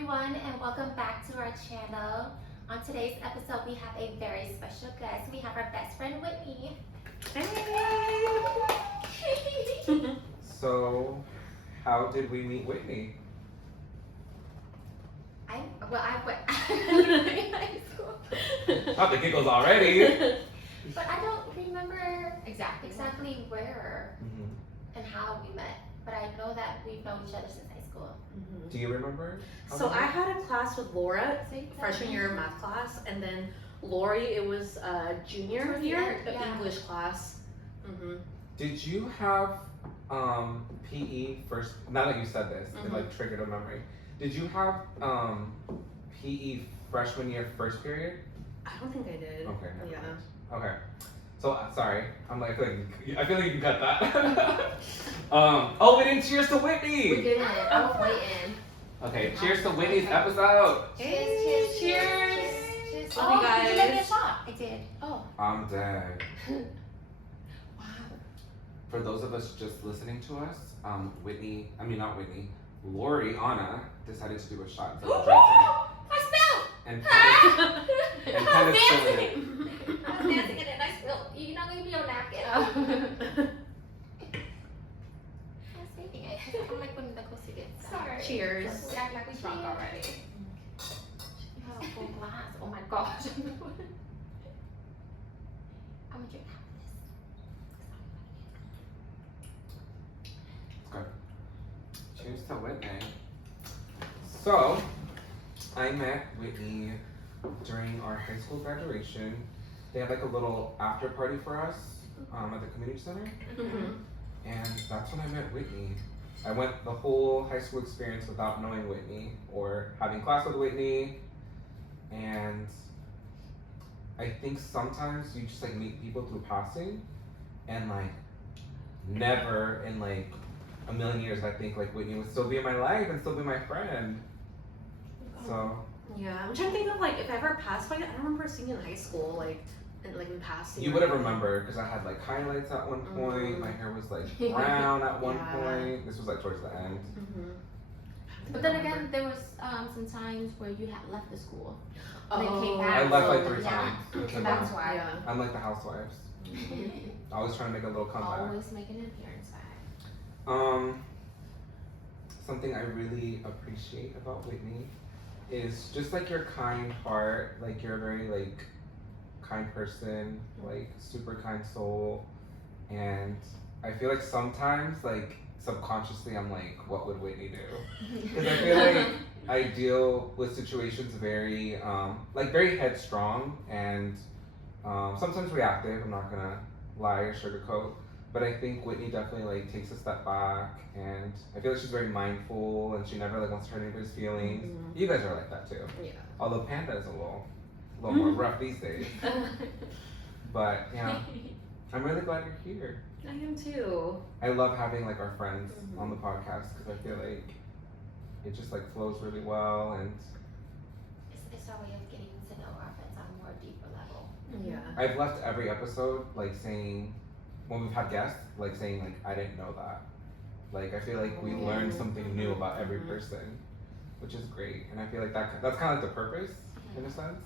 everyone, and welcome back to our channel. On today's episode, we have a very special guest. We have our best friend, Whitney. Hey! So, how did we meet Whitney? I went in high school. Not the giggles already. But I don't remember exactly where and how we met. But I know that we've known each other since high school. Do you remember? So I had a class with Laura, freshman year math class, and then Lori, it was junior year of English class. Did you have PE first? Now that you said this, it like triggered a memory. Did you have PE freshman year first period? I don't think I did. Okay. Yeah. Okay. So sorry, I feel like you can cut that. Oh, we didn't cheers to Whitney. We didn't. I was waiting. Okay, cheers to Whitney's episode. Hey, cheers. Love you guys. Did you let me a shot? I did. Oh. I'm dead. Wow. For those of us just listening to us, Lori, Anna decided to do a shot instead of drinking I spilled. and I was dancing. I was dancing and then I spilled. You're not gonna be on napkin. I was saving it. I'm like when the close gets. Sorry. Cheers. We act like we drunk already. You have a full glass. Oh my gosh. I'm gonna drink half of this. cheers to Whitney. So, I met Whitney during our high school graduation. They had like a little after party for us at the community center, and that's when I met Whitney. I went the whole high school experience without knowing Whitney or having class with Whitney, and I think sometimes you just like meet people through passing, and like never in like a million years I think like Whitney would still be in my life and still be my friend. So Yeah, I'm trying to think of like if I ever passed by it. I don't remember seeing it in high school, like in passing. you would have remembered because I had like highlights at one point. My hair was like brown at one point. This was like towards the end. But then again, there was some times where you had left the school. Oh, They came I back. left like 3 Yeah. times. It's like, That's why. Yeah. I'm like the housewives. Always trying to make a little comeback. Always making an appearance back. Something I really appreciate about Whitney is just like your kind heart. Like you're a very like kind person, like super kind soul, and I feel like sometimes like subconsciously I'm like, what would Whitney do? Because I feel like I deal with situations very very headstrong and sometimes reactive. I'm not gonna lie or sugarcoat, but I think Whitney definitely like takes a step back, and I feel like she's very mindful and she never like wants to hurt anybody's feelings. You guys are like that too. Yeah. Although Panda is a little more rough these days. But yeah, I'm really glad you're here. I am too. I love having like our friends on the podcast because I feel like it just like flows really well, and It's our way of getting to know our friends on a more deeper level. Yeah. I've left every episode like saying, when we've had guests, like saying like I didn't know that. Like I feel like we learned something new about every person, which is great, and I feel like that's kind of like the purpose in a sense.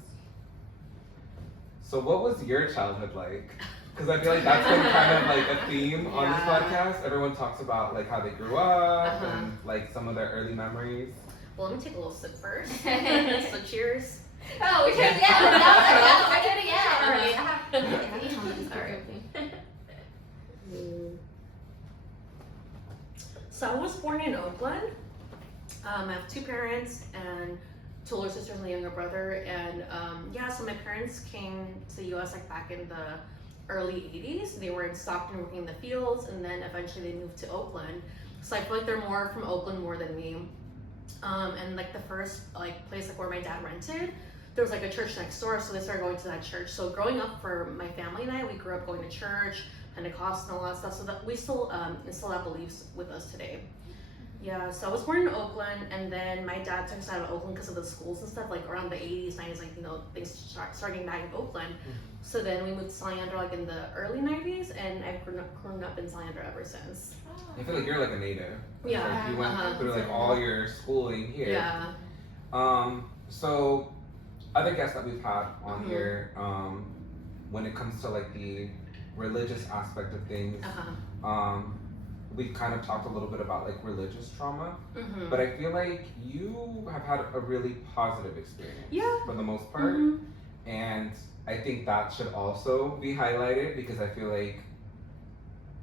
So what was your childhood like? Because I feel like that's been kind of like a theme on this podcast. Everyone talks about like how they grew up and like some of their early memories. Well, let me take a little sip first. So cheers. Oh, we turned I So I was born in Oakland. I have 2 parents and 2 older sisters and a younger brother. And so my parents came to the U.S. like back in the early 80s. They were in Stockton working in the fields, and then eventually they moved to Oakland. So I feel like they're more from Oakland more than me. And like the first like place like where my dad rented, there was like a church next door, so they started going to that church. So growing up for my family and I, we grew up going to church, Pentecost and all that stuff, so that we still instill that beliefs with us today. Yeah, so I was born in Oakland, and then my dad took us out of Oakland because of the schools and stuff, like around the 80s, 90s, like, things starting back in Oakland. So then we moved to San Leandro like in the early 90s, and I've grown up in San Leandro ever since. I feel like you're like a native. Yeah. Like you went through like all your schooling here. Yeah. So other guests that we've had on Mhm. here, when it comes to like the religious aspect of things, we've kind of talked a little bit about like religious trauma, Mhm. but I feel like you have had a really positive experience Yeah. for the most part, Mhm. and I think that should also be highlighted because I feel like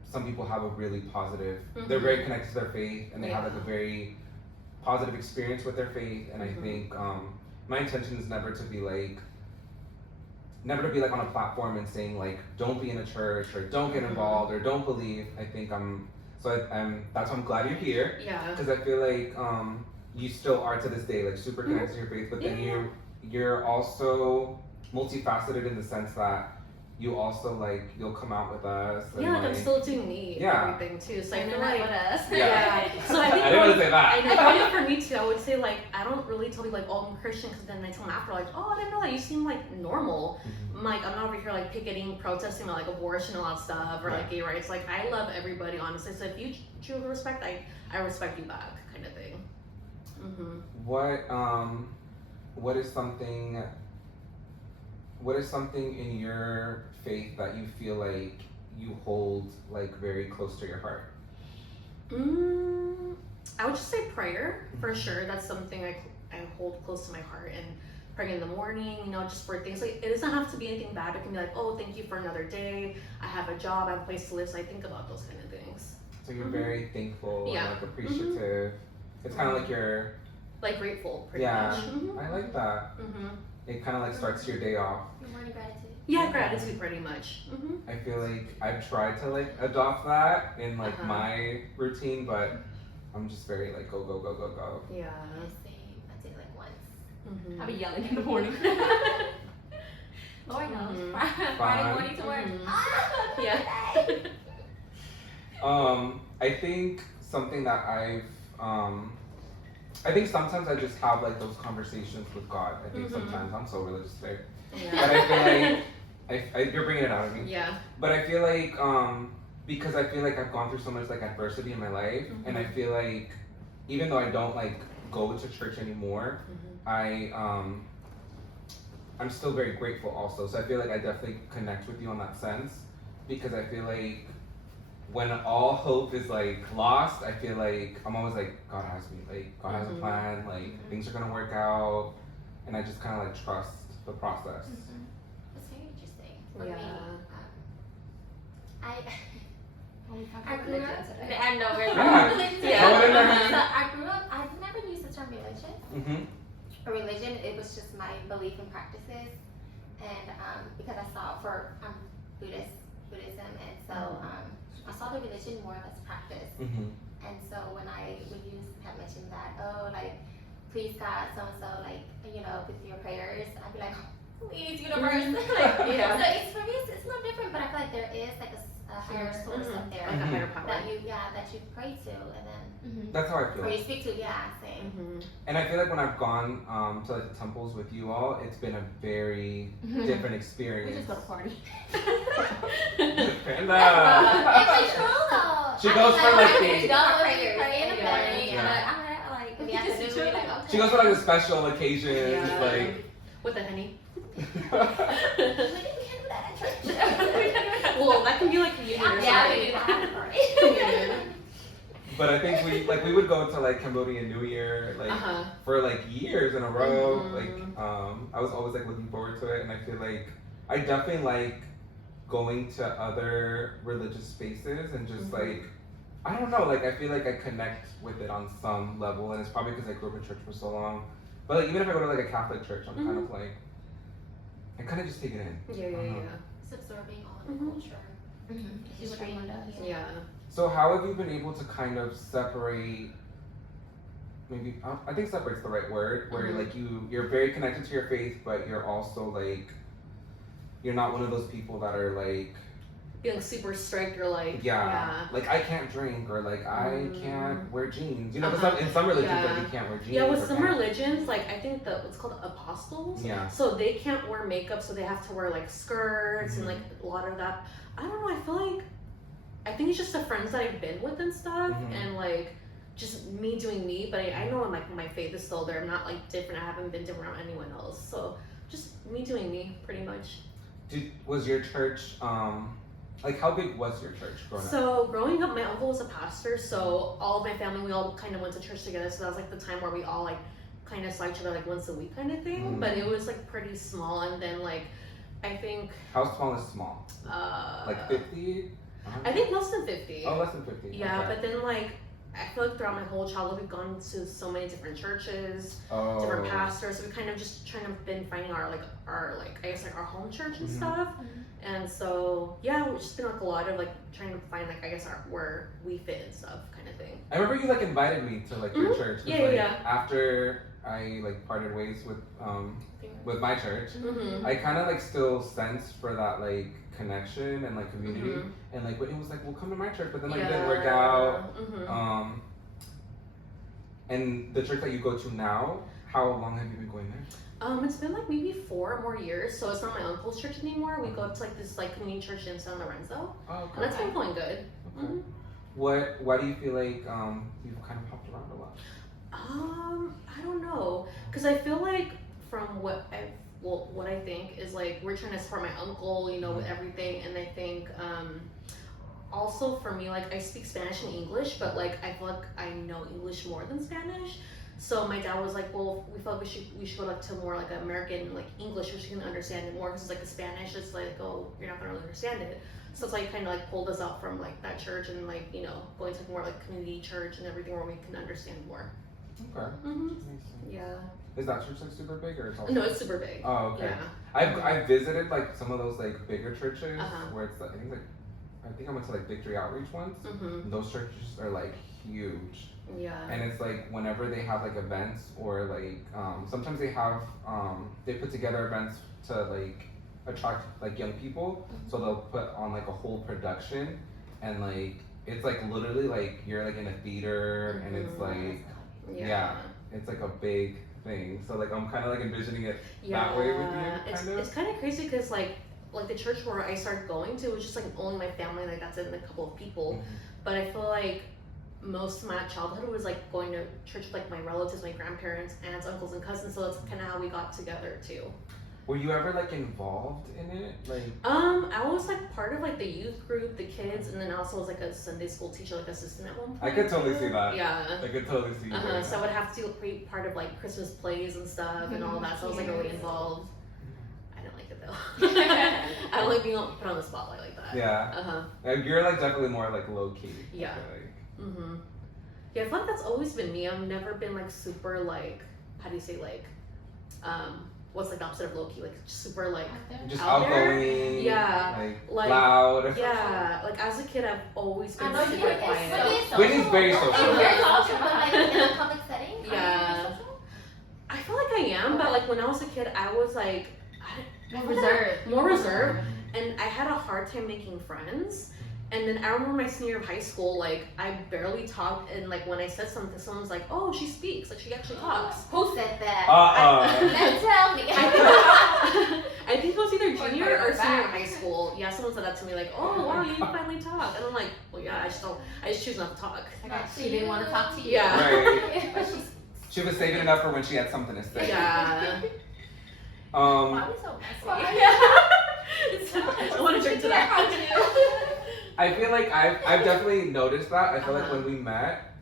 some people have a really positive, they're very connected to their faith and they have like a very positive experience with their faith, and I think my intention is never to be like on a platform and saying like don't be in a church or don't get involved or don't believe. I think I'm that's why I'm glad you're here, Yeah. because I feel like you still are to this day like super connected to your faith, but then you're also multifaceted in the sense that you also like you'll come out with us and, Yeah, like I'm still doing me and Yeah. everything too. So I And feel then like with us. yeah. So I think I didn't want to say I that. know, I think for me too, I would say like I don't really tell people like, oh, I'm Christian, because then I tell them after like, oh, I didn't know that, you seem like normal. I'm like, I'm not over here like picketing, protesting about like abortion and all that stuff, or like gay rights. Like I love everybody honestly. So if you show respect, I respect you back, kind of thing. What is something in your faith that you feel like you hold like very close to your heart? I would just say prayer for sure. That's something I hold close to my heart, and praying in the morning, you know, just for things like, it doesn't have to be anything bad. It can be like, oh, thank you for another day. I have a job, I have a place to live. So I think about those kind of things. So you're very thankful and Yeah. like appreciative. It's kind of like you're Like grateful, pretty Yeah. much. I like that. It kind of like starts your day off. Your morning gratitude. Yeah, gratitude, pretty much. I feel like I've tried to like adopt that in like my routine, but I'm just very like go go go go go. Yeah. Same. I did like once. I'll be yelling in the morning. Lord knows. Friday Fine. morning to work. Yeah. I think something that I think sometimes I just have like those conversations with God. I think sometimes I'm so religious today, but I feel like you're bringing it out of me. Yeah. But I feel like because I feel like I've gone through so much like adversity in my life, and I feel like even though I don't like go to church anymore, I'm still very grateful also. So I feel like I definitely connect with you on that sense, because I feel like when all hope is like lost, I feel like I'm always like, God has me, like God has a plan, like things are gonna work out, and I just kind of like trust the process. It's very interesting. For Yeah. me, I grew up. I know we're Yeah. religion. Yeah. Throw it in there, So honey. I grew up. I never used the term religion. A religion, it was just my belief and practices, and because I saw Buddhism, and so I saw the religion more as practice. And so when you have mentioned that, oh, like, please God, so and so, like, you know, with your prayers, I'd be like, please, universe. Like, Yeah. So it's for me, it's no different, but I feel like there is like a higher source up there Like a higher power. that you pray to, and then That's how I feel. or you speak to. Yeah, same. And I feel like when I've gone to like the temples with you all, it's been a very different We experience. just go to party. Panda. It's true though. She goes for like we the. go pray in the Yeah. morning, Yeah. and like in the Just afternoon, chill. we're like, okay. She goes for like the special occasions, Yeah. like. With the honey. We can't do that at church. Well, that can be like communion or Yeah, something. we do that. Communion. But I think we would go to like Cambodian New Year like for like years in a row. Like I was always like looking forward to it, and I feel like I definitely like going to other religious spaces and just like I don't know, like I feel like I connect with it on some level, and it's probably because I grew up in church for so long. But like even if I go to like a Catholic church, I'm kind of like I kind of just take it in. Yeah. It's absorbing all of the culture. See what everyone does. Yeah. So how have you been able to kind of separate? Maybe I think separate's the right word. Where like you're very connected to your faith, but you're also like you're not one of those people that are like Feeling super strict or like like I can't drink or like I can't wear jeans. You know, in some religions like you can't wear jeans. Yeah, with or some can't- religions, like I think what's called apostles. Yeah. So they can't wear makeup, so they have to wear like skirts and like a lot of that. I don't know. I feel like I think it's just the friends that I've been with and stuff, and like just me doing me, but I know like my faith is still there. I'm not like different. I haven't been different around anyone else. So just me doing me, pretty much. Was your church like how big was your church growing up? So growing up, my uncle was a pastor, so all of my family, we all kind of went to church together. So that was like the time where we all like kind of saw each other like once a week kind of thing. But it was like pretty small, and then like I think how small is small? Like 50? I think less than 50. Oh, less than 50. Yeah, okay. but then like I feel like throughout my whole childhood we've gone to so many different churches, different pastors. So we kind of just trying to been finding our I guess like our home church and stuff. And so yeah, we've just been like a lot of like trying to find like I guess where we fit and stuff kind of thing. I remember you like invited me to like your church. Yeah. After I like parted ways with my church, I kind of like still sensed for that like connection and like community, and like Whitney was like, "Well, come to my church," but then like it didn't work out. And the church that you go to now, how long have you been going there? It's been like maybe 4 more years, so it's not my uncle's church anymore. We go to like this like community church in San Lorenzo, and that's been going good. Okay. Why do you feel like you've kind of hopped around a lot? I don't know, cause I feel like from what I think is like we're trying to support my uncle, you know, with everything, and I think also for me, like I speak Spanish and English, but like I feel like I know English more than Spanish. So my dad was like, well, we felt we should go like to more like American like English, which you can understand it more, because it's like the Spanish, it's like, oh, you're not gonna really understand it. So it's like kind of like pulled us out from like that church and like, you know, going to more like community church and everything where we can understand more. Okay. Yeah. Is that church like super big or it's also? No, it's super big. Oh, okay. Yeah. I've visited like some of those like bigger churches where it's like I think I went to like Victory Outreach once. And those churches are like huge. Yeah. And it's like whenever they have like events or like sometimes they have they put together events to like attract like young people, so they'll put on like a whole production, and like it's like literally like you're like in a theater and it's like it's like a big thing. So like I'm kind of like envisioning it that way with you. It's kind of crazy because like the church where I started going to was just like only my family, like that's it, and a couple of people. But I feel like most of my childhood was like going to church with like my relatives, my grandparents, aunts, uncles, and cousins. So that's kind of how we got together too. Were you ever like involved in it? Like I was like part of like the youth group, the kids, and then also was like a Sunday school teacher, like assistant at one point. I could totally see that. Yeah. I could totally see that. So I would have to be part of like Christmas plays and stuff and all that. So I was like really involved. I didn't like it though. I don't like being put on the spotlight like that. Yeah. You're like definitely more like low key. Yeah. Yeah, I feel like that's always been me. I've never been like super like, how do you say like, what's like the opposite of low key? Like super like just out outgoing. There. Yeah. Like loud. Yeah. Like as a kid, I've always been super quiet. Whitney's very social. Very social, but like in a public setting. Yeah. I feel like I am, but like when I was a kid, I was like more reserved, and I had a hard time making friends. And then I remember my senior year of high school, like I barely talked, and like when I said something, someone was like, "Oh, she speaks, like she actually talks." Who said that? Let's tell me. I think it was either junior or senior in high school. Yeah, someone said that to me, like, "Oh, wow, you finally talk," and I'm like, "Well, yeah, I just choose not to talk." She didn't want to talk to you. Yeah. Right. She was saving it up for when she had something to say. Yeah. Why are we so messy? I want to drink to that. I feel like I've definitely noticed that. I feel like when we met,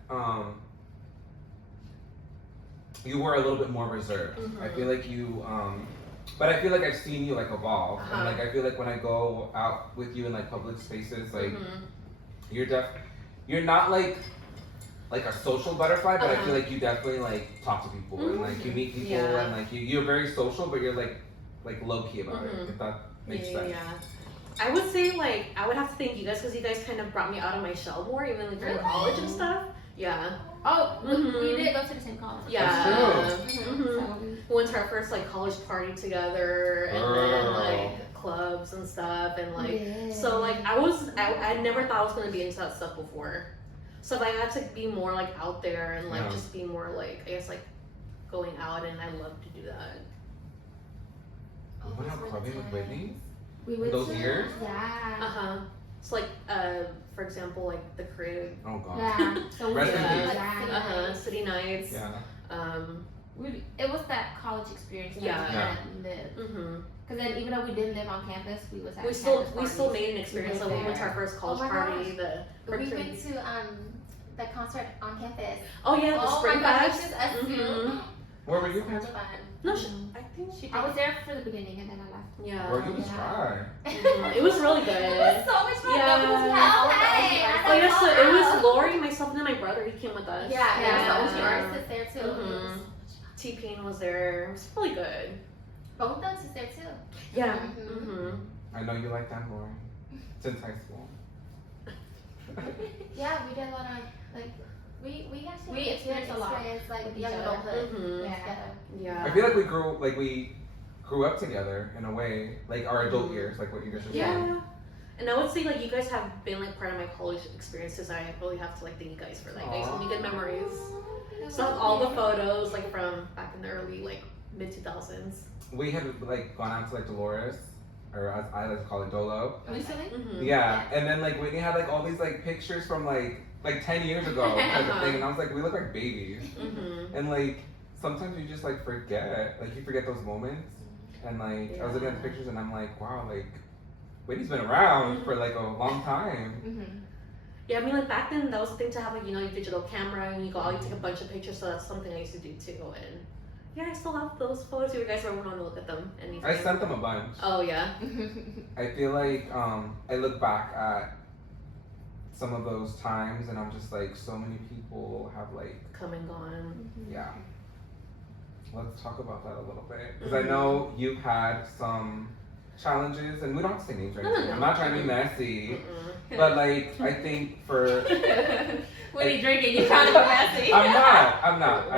you were a little bit more reserved. I feel like you, but I feel like I've seen you like evolve, and like I feel like when I go out with you in like public spaces, like you're not like a social butterfly, but I feel like you definitely like talk to people and like you meet people and like you're very social, but you're like low key about it. If that makes sense. Yeah. I would say like I would have to thank you guys because you guys kind of brought me out of my shell more, even like during college and stuff. Yeah. Oh, we did go to the same college. Yeah. That's true. We went to our first like college party together, and then like clubs and stuff, and like so like I never thought I was gonna be into that stuff before. So like, I had to be more like out there and like just be more like I guess like going out, and I love to do that. You went out clubbing with Whitney? We went those years? Yeah. So like, for example, like the crib. Oh god. Yeah. So we Rest in did peace. that. City nights. Yeah. It was that college experience that Yeah. we hadn't lived. Because then even though we didn't live on campus, we was at We still made an experience. Like we went to our first college Oh my party. We went to the concert on campus. Oh yeah, the Oh spring my gosh, fest. just us two. Mhm. Where were you? So much fun. No, I think she did. I was there for the beginning and then I left. Yeah. Where you was Yeah. try? Mhm. It was really good. It was so much fun. Yeah. Because we had Okay. Oh yeah, so it was Lori, myself, and then my brother. He came with us. Yeah, Yeah. there was the OG artist there too. Mhm. T-Pain was there. It was really good. Both Thugs is there too. Yeah. Mhm. Mm-hmm. I know you like that more. Since high school. Yeah, we did a lot of like we actually We experienced a lot like with each young other. adulthood Mhm. Yeah. together. Yeah. I feel like we grew up together in a way, like our adult years, like what you guys are saying. Yeah. And I would say like you guys have been like part of my college experiences. I really have to like thank you guys for like you guys give me good memories. So all the photos like from back in the early like mid 2000s. We had like gone out to like Dolores, or as I like to call it Dolo. Recently? Mm-hmm. Yeah, and then like Whitney had like all these like pictures from like 10 years ago type of thing, and I was like, we look like babies. Mm-hmm. And like sometimes you just like forget, like you forget those moments. And like I was looking at the pictures and I'm like, wow, like Whitney's been around for like a long time. Mm-hmm. Yeah, I mean like back then that was the thing to have like your digital camera and you go out you take a bunch of pictures. So that's something I used to do too. And yeah, I still have those photos. If you guys ever want to look at them, anything. I sent them a bunch. Oh yeah. I feel like I look back at some of those times and I'm just like, so many people have like, Come and gone. yeah. Let's talk about that a little bit. Because I know you've had some challenges, and we don't have to say names or anything. No. I'm not trying to be messy. Mm-mm. But like, I think for When you drinking, you trying to be messy. I'm not.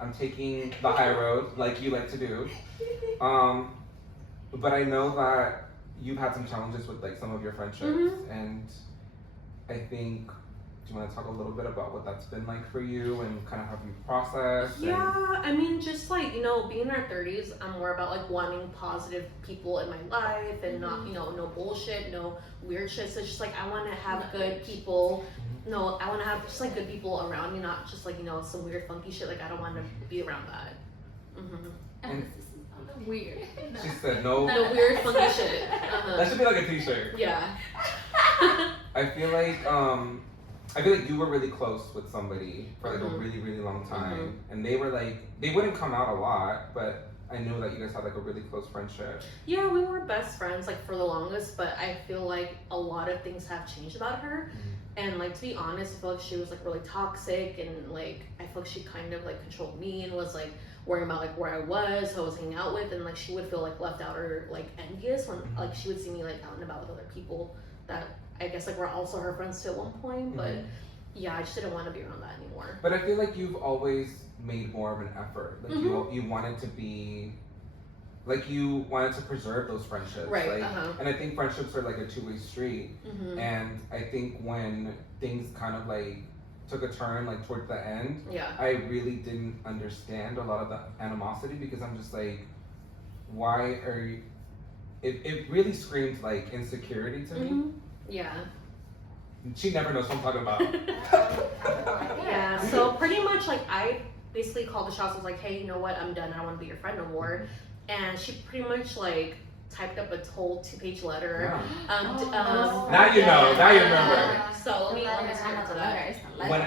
I'm taking the high road like you like to do. But I know that you've had some challenges with like some of your friendships, and I think, do you want to talk a little bit about what that's been like for you and kind of how you process? Yeah, I mean, just like, being in our 30s, I'm more about like wanting positive people in my life and not, no bullshit, no weird shit. So it's just like, I want to have good people. No, I want to have just like good people around me, not just like, some weird funky shit. Like, I don't want to be around that. And Weird. she said no. No weird funky shit. Uh-huh. That should be like a t-shirt. Yeah. I feel like you were really close with somebody for like a really, really long time. And they were like, they wouldn't come out a lot, but I knew that you guys had like a really close friendship. Yeah, we were best friends like for the longest, but I feel like a lot of things have changed about her. And like, to be honest, I feel like she was like really toxic, and like I feel like she kind of like controlled me and was like worrying about like where I was, who I was hanging out with, and like she would feel like left out or like envious when like she would see me like out and about with other people that I guess like were also her friends too at one point. But yeah, I just didn't want to be around that anymore. But I feel like you've always made more of an effort. Like you wanted to be, like you wanted to preserve those friendships. Right. Like, and I think friendships are like a two-way street. And I think when things kind of like took a turn like towards the end, I really didn't understand a lot of the animosity, because I'm just like, why are you, it really screamed like insecurity to me. Yeah. She never knows what I'm talking about. Yeah, so pretty much like I basically called the shots. I was like, hey, you know what, I'm done, I don't want to be your friend no more. And she pretty much like typed up a whole 2-page letter. Now you know, now you remember. So let me turn to that. When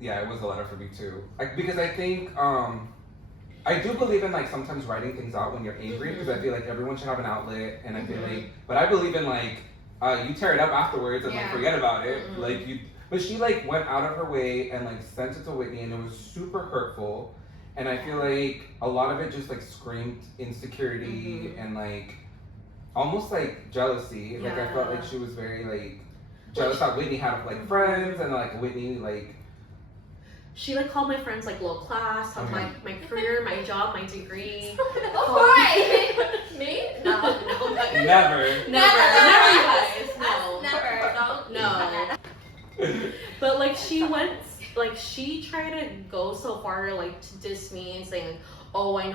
yeah, it was a letter for me too. Because I think I do believe in like sometimes writing things out when you're angry, because I feel like everyone should have an outlet, and I feel like, but I believe in like you tear it up afterwards and like forget about it. Like you, but she like went out of her way and like sent it to Whitney, and it was super hurtful. And I feel like a lot of it just like screamed insecurity and like almost like jealousy. Like I felt like she was very like jealous that Whitney had like friends, and like Whitney like. She like called my friends like low class, talked my career, my job, my degree. Me? No. Never, you guys. No. Never. No. But like she went like she tried to go so far like to diss me and saying like, oh, I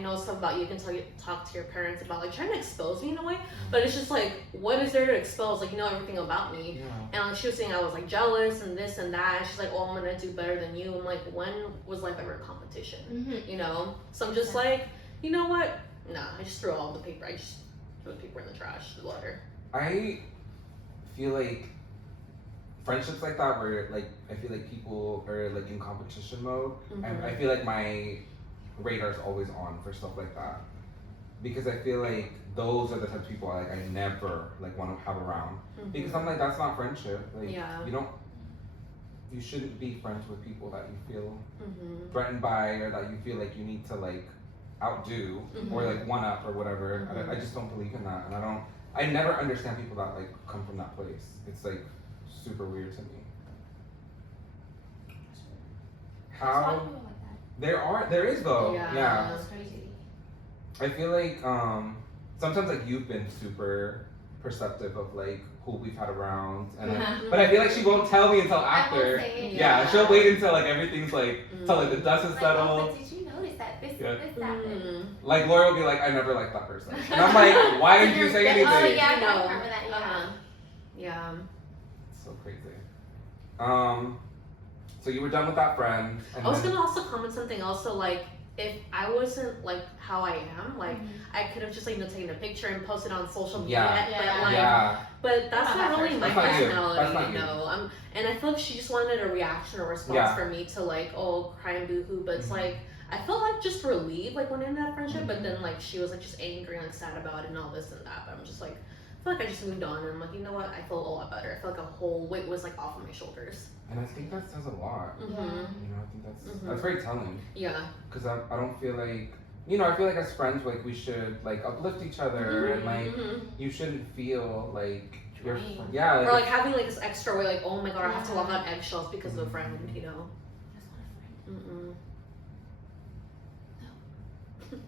know stuff about you. You can talk to your parents about, like, trying to expose me in a way. But it's just like, what is there to expose? Like, you know everything about me. Yeah. And like she was saying I was like jealous and this and that. And she's like, oh, I'm gonna do better than you. I'm like, when was life ever a competition? Mm-hmm. You know. So I'm just like, you know what? Nah, I just threw all the paper. I just threw the paper in the trash, the water. I feel like friendships like that where like I feel like people are like in competition mode. Mhm. I feel like my radar's always on for stuff like that because I feel like those are the types of people I never like want to have around because I'm like, that's not friendship. Like Yeah. you shouldn't be friends with people that you feel Mhm. threatened by or that you feel like you need to like outdo or like one up or whatever. I just don't believe in that, and I never understand people that like come from that place. It's like super weird to me. There's a lot How of people like that. there is though. Yeah. Yeah. That's crazy. I feel like sometimes like you've been super perceptive of like who we've had around, and but I feel like she won't tell me until I won't after. say it. Yeah, she'll wait until like everything's like till like the dust is Like, oh, settled. but did you notice that this Yeah. happened? Mhm. Like Lori will be like, I never liked that person, and I'm like, why didn't you say anything? Oh yeah, I No. remember that. Yeah. Uh-huh. Yeah. So crazy. So you were done with that friend, and I was then, gonna also comment something else. So like, if I wasn't like how I am, like I could have just like taken a picture and posted on social media. Yeah. But like, yeah, but that's Not not that really my That's not you. personality. That's not you. No. And I feel like she just wanted a reaction or response Yeah. for me to like, oh, cry and boo-hoo. But it's Mhm. like I felt like just relieved like when in that friendship. But then like she was like just angry and sad about it and all this and that. But I'm just like, I feel like I just moved on and I'm like, you know what? I feel a lot better. I feel like a whole weight was like off of my shoulders. and I think that says a lot. Mm-hmm. You know, I think that's very telling. Yeah. Because I don't feel like, you know, I feel like as friends, like we should like uplift each other and like you shouldn't feel like you're, Drained. yeah, Or like, like having like this extra way, like, oh my god, I have to walk on eggshells because of a friend, you know. That's not a friend. Mm-mm.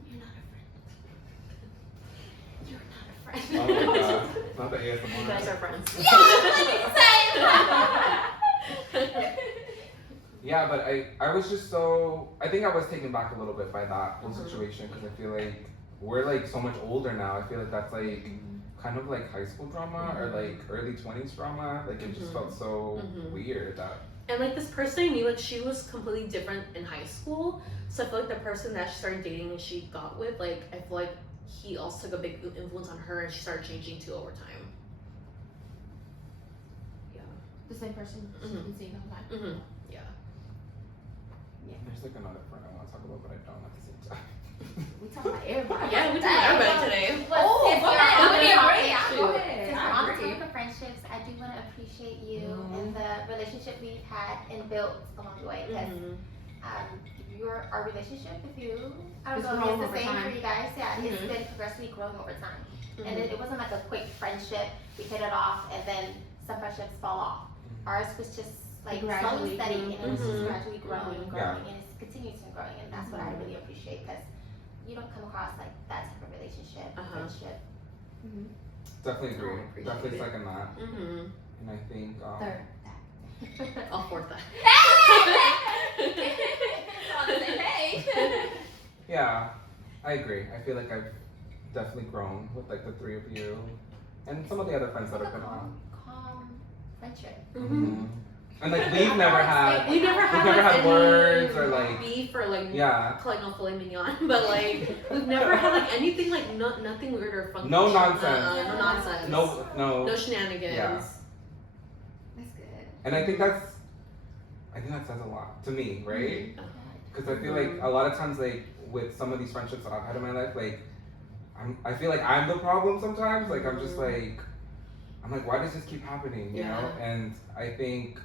You're not a friend. You're not a friend. oh my god, not the ASMR. You guys are friends. Yeah, but I was just so, I think I was taken back a little bit by that whole Mhm. situation because I feel like we're like so much older now. I feel like that's like kind of like high school drama or like early 20s drama. Like it just felt so weird that. And like this person I knew, like she was completely different in high school. So I feel like the person that she started dating and she got with, like I feel like he also took a big influence on her and she started changing too over time. Yeah. The same person she's been seeing the whole time. Mm-hmm. Yeah. There's like another friend I want to talk about, but I don't at the same time. We talk about everybody. Yeah, we talked about everybody today. Well, since go you're ahead. on I the agree. topic- Go ahead. Since I we're on the agree. topic of friendships, I do want to appreciate you and the relationship we've had and built along the way. Because our relationship with you, I don't It's know grown if it's over the same time. for you guys. Yeah, it's Mhm. been progressively growing over time. And it wasn't like a quick friendship. We hit it off, and then some friendships fall off. Ours was just like slowly Gradually steady, grew. and it's just Mhm. gradually growing and Yeah. growing, and it's continuously growing, and that's what I really appreciate because you don't come across like that type of relationship, friendship. Definitely agree. Oh, I appreciate Definitely it. second that. Mm-hmm. And I think Third, I'll fourth that. on the same page. yeah, I agree. I feel like I've definitely grown with like the three of you and some of the other friends that have been on. Calm friendship. Mm-hmm. And like we've never had, We never had, never like, had any words or like, beef or like yeah, calling no filet mignon, but like we've never had like anything like nothing weird or funky. No shit. nonsense. No nonsense. no, shenanigans. Yeah. That's good. and I think that says a lot to me, right? Mm-hmm. Because I feel like a lot of times, like with some of these friendships that I've had in my life, like I feel like I'm the problem sometimes. Like I'm just like, I'm like, why does this keep happening? You know? And I think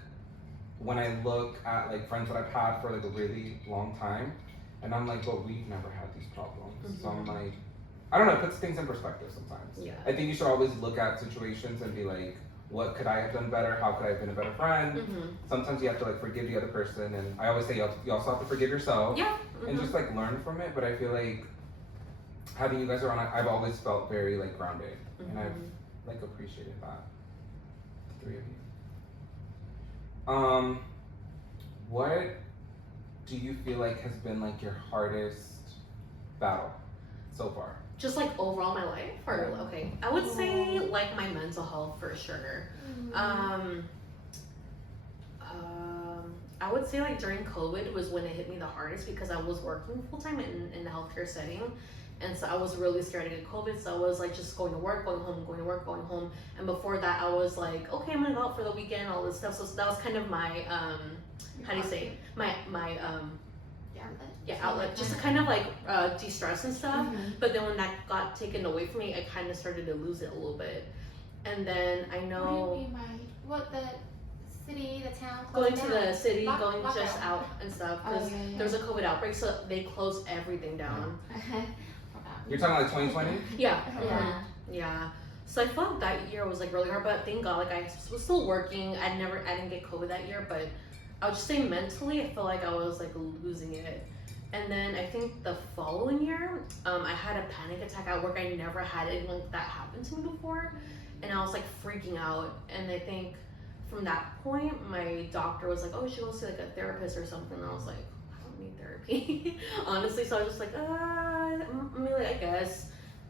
when I look at like friends that I've had for like a really long time, and I'm like, but we've never had these problems. So I'm like, I don't know, it puts things in perspective sometimes. Yeah. I think you should always look at situations and be like, what could I have done better? How could I have been a better friend? Mm-hmm. Sometimes you have to like forgive the other person, and I always say you also have to forgive yourself. Yeah. And just like learn from it. But I feel like having you guys around, I've always felt very like grounded, and I've like appreciated that. The three of you. what do you feel like has been like your hardest battle so far? Just like overall my life, or okay, I would say like my mental health for sure. I would say like during COVID was when it hit me the hardest because I was working full time in the healthcare setting, and so I was really scared to get COVID. So I was like just going to work, going home, going to work, going home. And before that, I was like, okay, I'm gonna go out for the weekend, all this stuff. So that was kind of my how do you say it? my outlet, just to kind of like de-stress and stuff. But then when that got taken away from me, I kind of started to lose it a little bit. And then I know What do you mean by what the city, the town going closed to down? the city, Lock just down. out and stuff because there was a COVID outbreak, so they closed everything down. You're talking like 2020? Yeah. Yeah. Yeah. So I felt like that year was like really hard, but thank God, like I was still working. I didn't get COVID that year, but I would just say mentally, I felt like I was like losing it. And then I think the following year, I had a panic attack at work. I never had anything like that happen to me before, and I was like freaking out. And I think from that point, my doctor was like, "Oh, you should go see like a therapist or something." And I was like, "I don't need therapy," honestly. So I was just like, maybe I guess.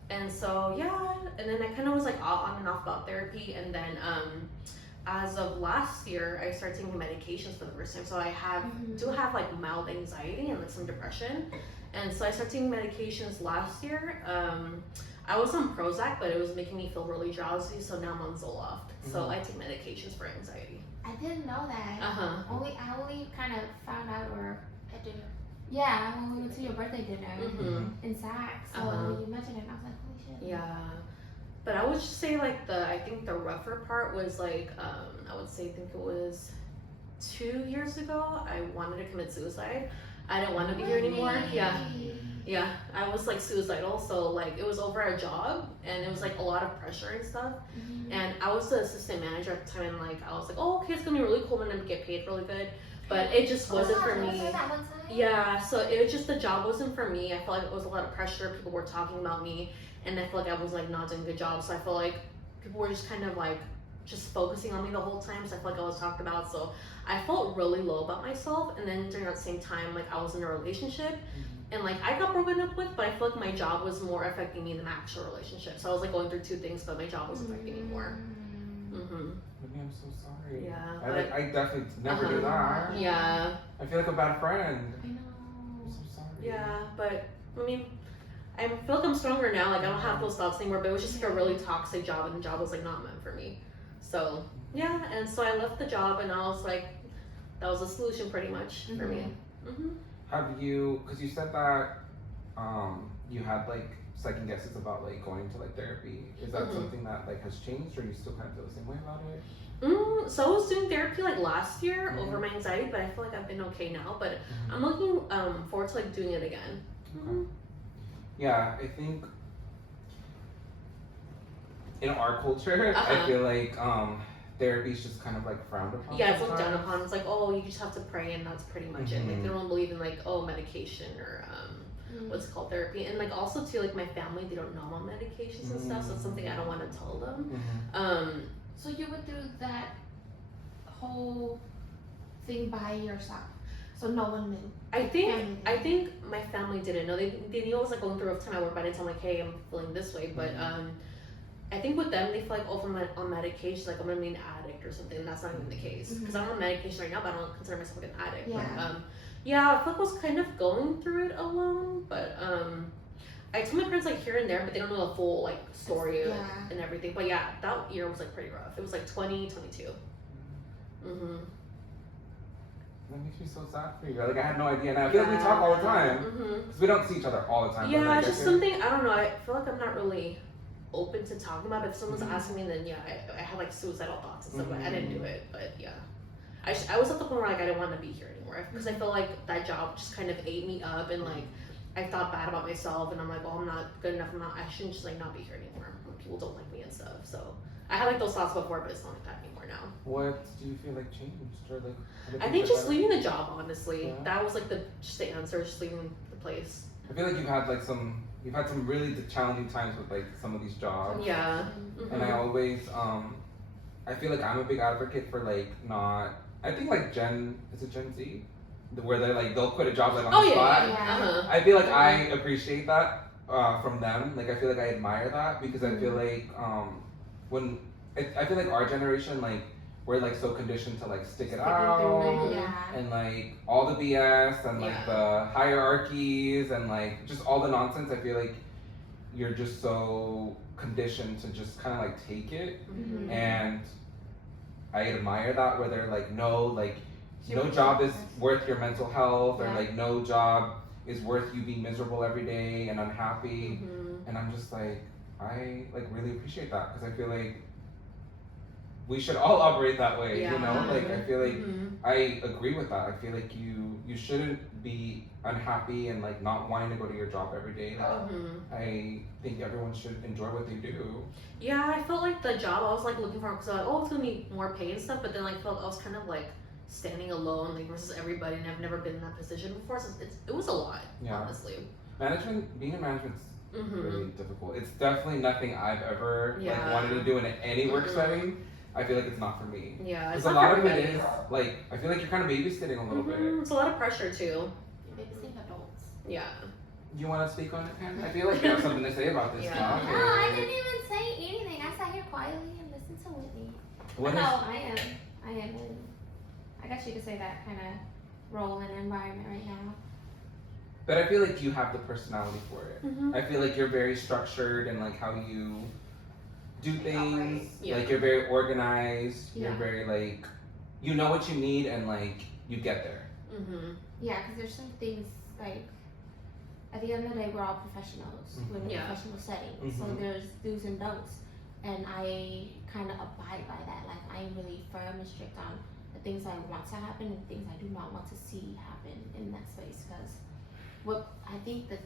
And so yeah, and then I kind of was like on and off about therapy, and then as of last year, I started taking medications for the first time. So I do have like mild anxiety and like some depression, and so I started taking medications last year. I was on Prozac, but it was making me feel really drowsy, so now I'm on Zoloft. So I take medications for anxiety. I didn't know that. Uh-huh. I only kind of found out at dinner. Yeah, when we went to your birthday dinner in Sac. So when you mentioned it, I was like, holy shit. Yeah. But I would just say like I think the rougher part was like, I would say, I think it was 2 years ago, I wanted to commit suicide. I didn't want to be here anymore. Yeah, I was like suicidal, so like it was over a job and it was like a lot of pressure and stuff. And I was the assistant manager at the time, and like I was like, oh, okay, it's gonna be really cool, I'm gonna get paid really good. But it just wasn't for me. Yeah, so it was just, the job wasn't for me. I felt like it was a lot of pressure. People were talking about me, and I felt like I was like not doing a good job. So I felt like people were just kind of like just focusing on me the whole time. So I felt like I was talked about. So I felt really low about myself. And then during that same time, like I was in a relationship, and like I got broken up with, but I feel like my job was more affecting me than the actual relationship. So I was like going through two things, but my job was affecting me more. Maybe I'm so sorry. Yeah. I definitely never do that. Yeah. I feel like a bad friend. I know. I'm so sorry. Yeah, but I mean, I feel like I'm stronger now. Like I don't have those thoughts anymore. But it was just like a really toxic job, and the job was like not meant for me. So yeah, and so I left the job, and I was like, that was a solution pretty much for me. Have you? Because you said that you had like second guesses about like going to like therapy. Is that something that like has changed, or you still kind of feel the same way about it? So I was doing therapy like last year over my anxiety, but I feel like I've been okay now. But I'm looking forward to like doing it again. Okay. Yeah, I think in our culture, I feel like therapy is just kind of like frowned upon. Yeah, it's looked down upon. It's like, oh, you just have to pray, and that's pretty much it. Like they don't believe in like, oh, medication or what's it called, therapy. And like also too, like my family, they don't know about medications and stuff, so it's something I don't want to tell them. So you went through that whole thing by yourself, so no one knew. I think my family didn't know. They knew I was like going through a rough time at work, but I didn't tell them like, hey, I'm feeling this way. But I think with them, they feel like, oh, if I'm on medication, like I'm gonna be an addict or something. And that's not even the case. Because I'm on medication right now, but I don't consider myself like an addict. Yeah. But, yeah, I feel like I was kind of going through it alone, but I told my parents like here and there, but they don't know the full like story and everything. But yeah, that year was like pretty rough. It was like 2022. That makes me so sad for you. Like I had no idea, and I feel like we talk all the time because we don't see each other all the time. Yeah, but, like, it's just something, I don't know. I feel like I'm not really open to talking about it. If someone's asking me, then yeah, I had like suicidal thoughts and stuff, but I didn't do it. But yeah, I was at the point where like I didn't want to be here anymore because I felt like that job just kind of ate me up, and like I thought bad about myself, and I'm like, oh, I'm not good enough. I shouldn't just like not be here anymore. People don't like me and stuff. So I had like those thoughts before, but it's not like that anymore now. What do you feel like changed, or like? I think just leaving the job, honestly. That was like the answer, just leaving the place. I feel like you've had some really challenging times with like some of these jobs. Yeah. And I always I feel like I'm a big advocate for like not I think like Gen Z, where they're like they'll quit a job like on Oh the yeah, spot. yeah. I feel like I appreciate that from them. Like I feel like I admire that because I feel like when I feel like our generation like we're like so conditioned to like stick it out Yeah. and like all the BS and like the hierarchies and like just all the nonsense. I feel like you're just so conditioned to just kind of like take it, and I admire that where they're like no job is worth your mental health, or like no job is worth you being miserable every day and unhappy. And I'm just like, I like really appreciate that because I feel like we should all operate that way, you know? Like I feel like I agree with that. I feel like you shouldn't be unhappy and like not wanting to go to your job every day. Like, I think everyone should enjoy what they do. Yeah, I felt like the job I was like looking for, because I was like, oh, it's gonna be more pay and stuff, but then like felt I was kind of like standing alone like versus everybody, and I've never been in that position before, so it was a lot, honestly. Being in management's really difficult. It's definitely nothing I've ever like wanted to do in any work setting. I feel like it's not for me. Yeah, it's a not lot for of it everybody. is like I feel like you're kind of babysitting a little bit. It's a lot of pressure too. You're babysitting adults. Yeah. You want to speak on it, Pam? I feel like you have something to say about this stuff. No, I didn't even say anything. I sat here quietly and listened to Whitney. I am in, I guess you could say that kind of role and environment right now. But I feel like you have the personality for it. I feel like you're very structured and like how you do things. Like you're very organized. You're very like, you know what you need and like you get there. Yeah, because there's some things like, at the end of the day, we're all professionals. We're in a professional setting. So there's do's and don'ts. And I kind of abide by that. Like I'm really firm and strict on the things I want to happen and things I do not want to see happen in that space. Because what I think that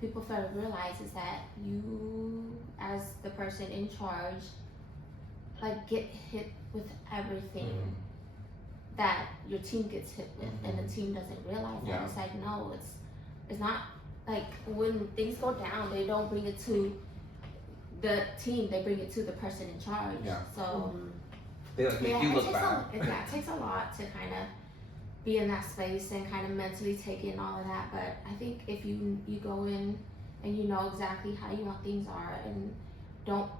people fail to realize is that you, as the person in charge, like get hit with everything that your team gets hit with, and the team doesn't realize that. It's like, no, it's not like when things go down, they don't bring it to the team, they bring it to the person in charge. So they like make you look bad. It takes a lot to kind of be in that space and kind of mentally take in all of that. But I think if you go in and you know exactly how you want things are, and don't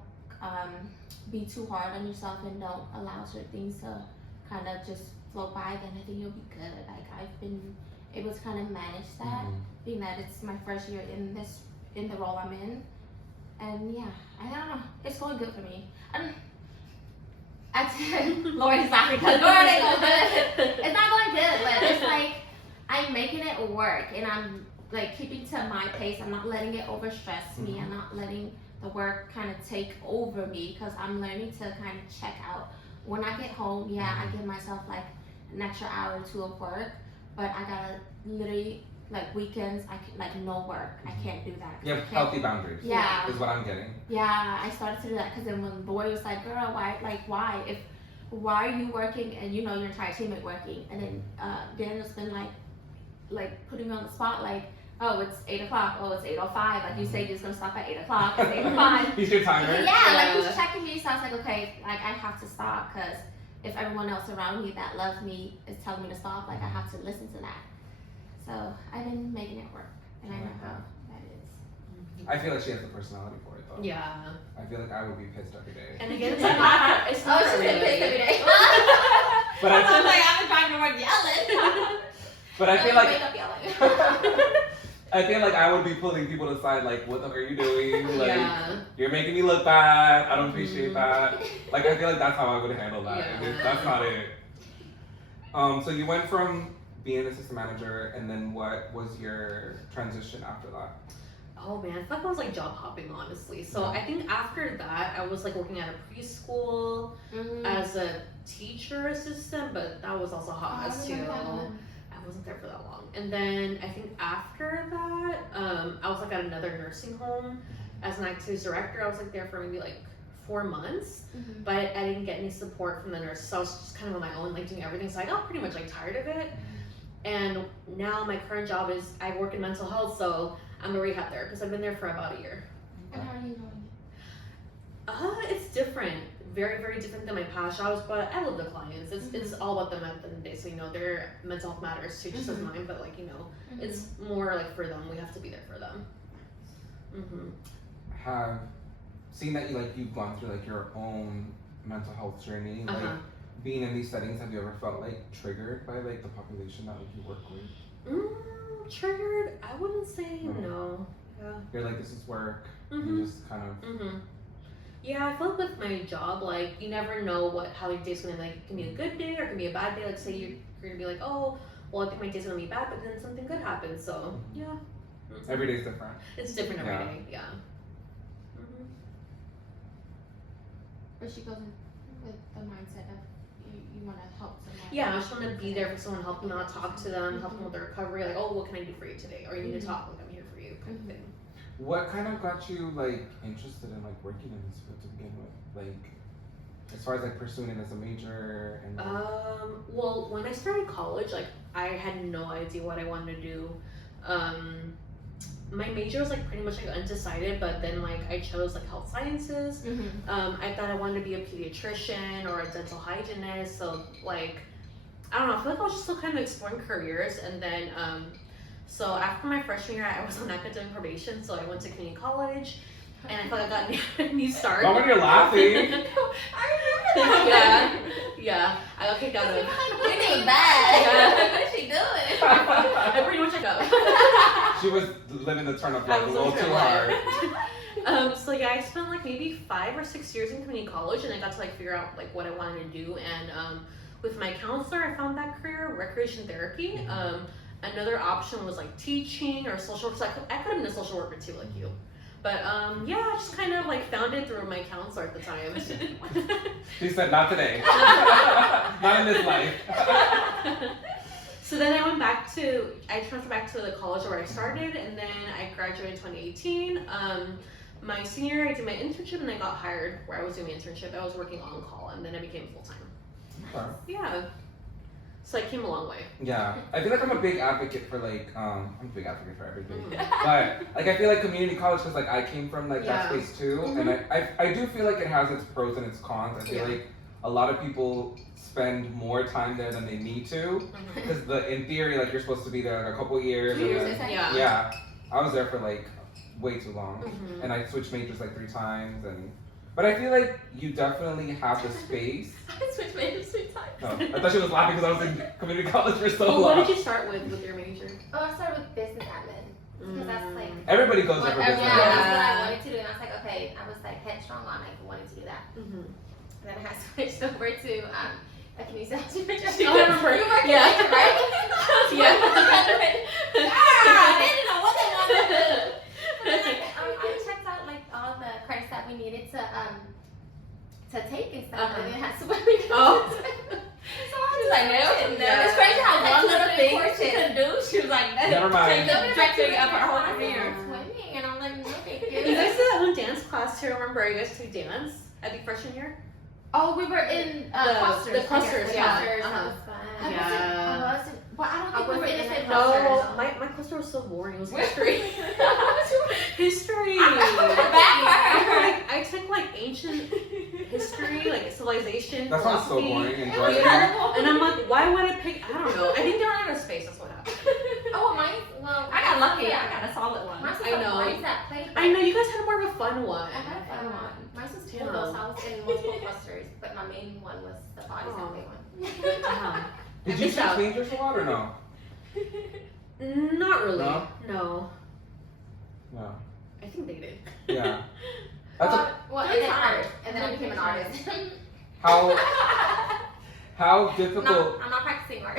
be too hard on yourself, and don't allow certain things to kind of just float by, then I think you'll be good. Like I've been able to kind of manage that, being that it's my first year in the role I'm in, and I don't know, it's going good for me. Lori's laughing because Lord ain't going good. It's not going good, but it's like I'm making it work, and I'm like keeping to my pace. I'm not letting it overstress me. I'm not letting the work kind of take over me, because I'm learning to kind of check out. When I get home, I give myself like an extra hour or two of work, but I gotta literally, like weekends, I can, like no work. I can't do that. You have healthy boundaries. Yeah. Is what I'm getting. Yeah, I started to do that because then when Lori was like, girl, why are you working and you know your entire team ain't working? And then Daniel's been like putting me on the spot, like, oh, it's 8 o'clock. Oh, it's 8:05. Like you say, you're just gonna stop at 8 o'clock. It's 8:05. He's your timer. Like he's checking me. So I was like, okay, like I have to stop, because if everyone else around me that loves me is telling me to stop, like I have to listen to that. So I've been making it work, and I know how that is. I feel like she has the personality for it though. Yeah. I feel like I would be pissed every day. And again, it's not She's been pissed every day. But I was like, I've been driving to work yelling. But I feel like wake up yelling. I feel like I would be pulling people aside, like, what the fuck are you doing? Like, you're making me look bad. I don't appreciate that. Like, I feel like that's how I would handle that. That's not it. So you went from being an assistant manager, and then what was your transition after that? Oh man, I feel like I was like job hopping, honestly. So I think after that, I was like working at a preschool as a teacher assistant, but that was also hot as too. I wasn't there for that long. And then I think after that, I was like at another nursing home as an activities director. I was like there for maybe like 4 months, but I didn't get any support from the nurses. So I was just kind of on my own, like doing everything. So I got pretty much like tired of it. And now my current job is I work in mental health, so I'm a rehab therapist. I've been there for about a year. And how are you doing? It's different. Very, very different than my past jobs, but I love the clients. It's all about them at the end of the day. So, their mental health matters too, just as mine, but like, it's more like for them. We have to be there for them. Have seen that you've gone through like your own mental health journey, like being in these settings, have you ever felt like triggered by like the population that like you work with? Triggered? I wouldn't say no. Yeah. You're like, this is work. You just kind of Yeah, I feel like with my job, like you never know how your day's gonna be. Like, it can be a good day or it can be a bad day. Like, say you're gonna be like, oh, well, I think my day's gonna be bad, but then something good happens. So yeah, every day's different. It's different every day. Yeah. But she goes with the mindset of you want to help someone. Yeah, I just want to be there for someone, help them out, talk to them, help them with their recovery. Like, oh, what can I do for you today? Or you need to talk. Like, I'm here for you, kind of thing. What kind of got you like interested in like working in this field to begin with? Like, as far as like pursuing it as a major and well, when I started college, like I had no idea what I wanted to do. My major was like pretty much like undecided, but then like I chose like health sciences. I thought I wanted to be a pediatrician or a dental hygienist. So like, I don't know, I feel like I was just still kind of exploring careers. And then so after my freshman year, I was on academic probation, so I went to community college, and I felt like I got a new start. Oh, when you're laughing. Yeah, I got kicked out of. You're doing bad. What's she doing? I pretty much go. She was living the turn of life a little too hard. So yeah, I spent like maybe 5 or 6 years in community college, and I got to like figure out like what I wanted to do. And with my counselor, I found that career, recreation therapy. Another option was like teaching or social work. So I could have been a social worker too, like you. But yeah, I just kind of like found it through my counselor at the time. She said, not today. Not in this life. So then I transferred back to the college where I started, and then I graduated in 2018. My senior year, I did my internship, and I got hired where I was doing my internship. I was working on call, and then I became full-time. Okay. Yeah. So I came a long way. Yeah, I feel like I'm a big advocate for like, I'm a big advocate for everything. But like, I feel like community college, because like I came from like that space too, and I do feel like it has its pros and its cons. I feel like a lot of people spend more time there than they need to, because in theory, like you're supposed to be there like a couple years. 2 years, yeah, I was there for like way too long, and I switched majors like 3 times, but I feel like you definitely have the space. I switched majors 3 times. No, I thought she was laughing because I was in community college for so long. What did you start with your major? Oh, I started with business admin. Because that's like everybody goes there for business. Yeah, that's what I wanted to do, and I was like, okay, I was like headstrong on like wanting to do that. And then I switched over to a community college. Oh, I remember. You were right? Yeah. I didn't know what they wanted to do. But then I checked out like all the credits that we needed to take and stuff, and it had to work. Oh. So I was like, no. It's crazy how one little thing she could do. She was like, never mind. Directing up her whole career. Swimming, and I'm like, no, thank you. You guys did that one dance class too. Remember, you guys took dance at the freshman year? Oh, we were in clusters. The clusters, yeah. That was fun. I wasn't, but I don't think we were in the same No, clusters. my cluster was so boring. It was history. History. I took like ancient history, like civilization, That sounds so philosophy, boring and theater, drudgery. and I'm like, why would I pick? I don't know. I think they were out of space. That's what happened. Oh, well, I got lucky. I got a solid one. Mine's was I know. Mine's that played. I know you guys had more of a fun one. I had a fun one. Mine was cool though, so I was in multiple clusters, but my main one was the body assembly one. Did you switch majors a lot or no? Not really. No? No. I think they did. Yeah. Well, and then art, and then I became an artist. How difficult I'm not practicing art.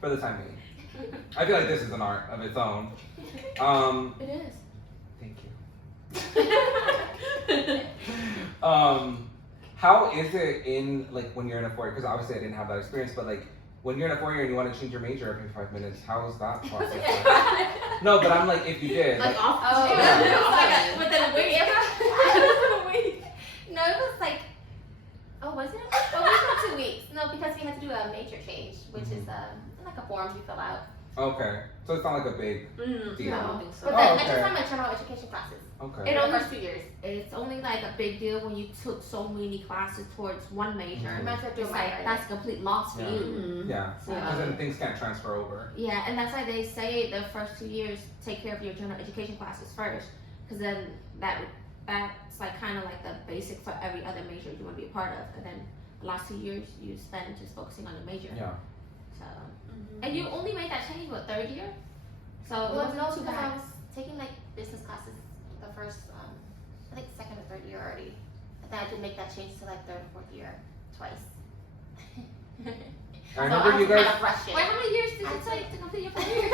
for the time being. I feel like this is an art of its own. It is. Thank you. How is it in like when you're in a 4-year? Because obviously I didn't have that experience, but like when you're in a 4-year and you want to change your major every 5 minutes, how is that process? Like? No, but I'm like, if you did, Like off. Yeah. Within a week. No, it was like, was it? Oh, it was for 2 weeks. No, because we had to do a major change, which is like a form you fill out. Okay. So it's not like a big deal. I don't think so. But Oh, then okay. I just have my general education classes. Okay. It The only first 2 years. It's only like a big deal when you took so many classes towards one major. Mhm. I might as well do It's my like that's a complete loss for Yeah. you. Mhm. Yeah. So, Because then things can't transfer over. yeah, and that's why they say the first 2 years take care of your general education classes first, because then that's like kind of like the basic for every other major you want to be a part of, and then the last 2 years you spend just focusing on the major. Yeah. So, and you only made that change what, third year? So it Well, wasn't no, too because I bad. was taking like business classes the first, I think second or third year already. And then I did make that change to like third or fourth year twice. I remember you kind guys. of rushed it. Wait, how many years did I it take to complete your 4 years?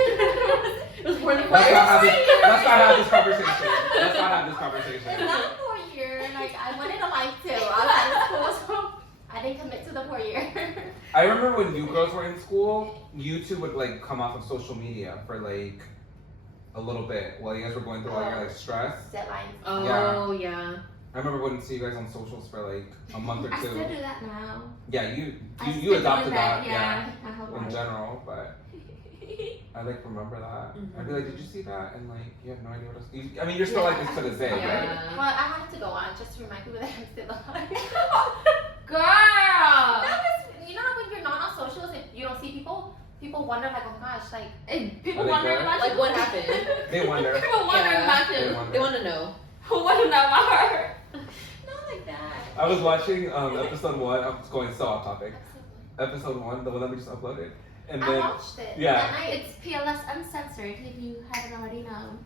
It was more than Let's not have this. Years. Let's not have this conversation. Let's not have this It's conversation. not a 4 year. Like I went into life too. I was out of school, so I didn't commit to the 4 year. I remember when you girls were in school, you two would like come off of social media for like a little bit while you guys were going through all your like stress. Deadlines. Oh yeah. I remember wouldn't see you guys on socials for like a month or I two. still do that now. Yeah, you I you still adopted do that. Yeah, my whole In life. general, but I like remember that. I'd be like, did you see that? And like, you have no idea what else. I mean, you're still like this to this day, right? Yeah. Well, I have to go on just to remind people that I'm still alive. Girl! You know how when you're not on socials, if you don't see people, people wonder like, oh my gosh, like. And people Are they wondering good? about Like you. what happened? They wonder. People wondering Yeah. about They you. wonder. They want to know. Who wondering about her? Not like that. I was watching episode 1. I'm just going so off topic. Absolutely. Episode 1, the one that we just uploaded, and I then watched it. yeah. That night. It's PLS Uncensored, if you haven't already known.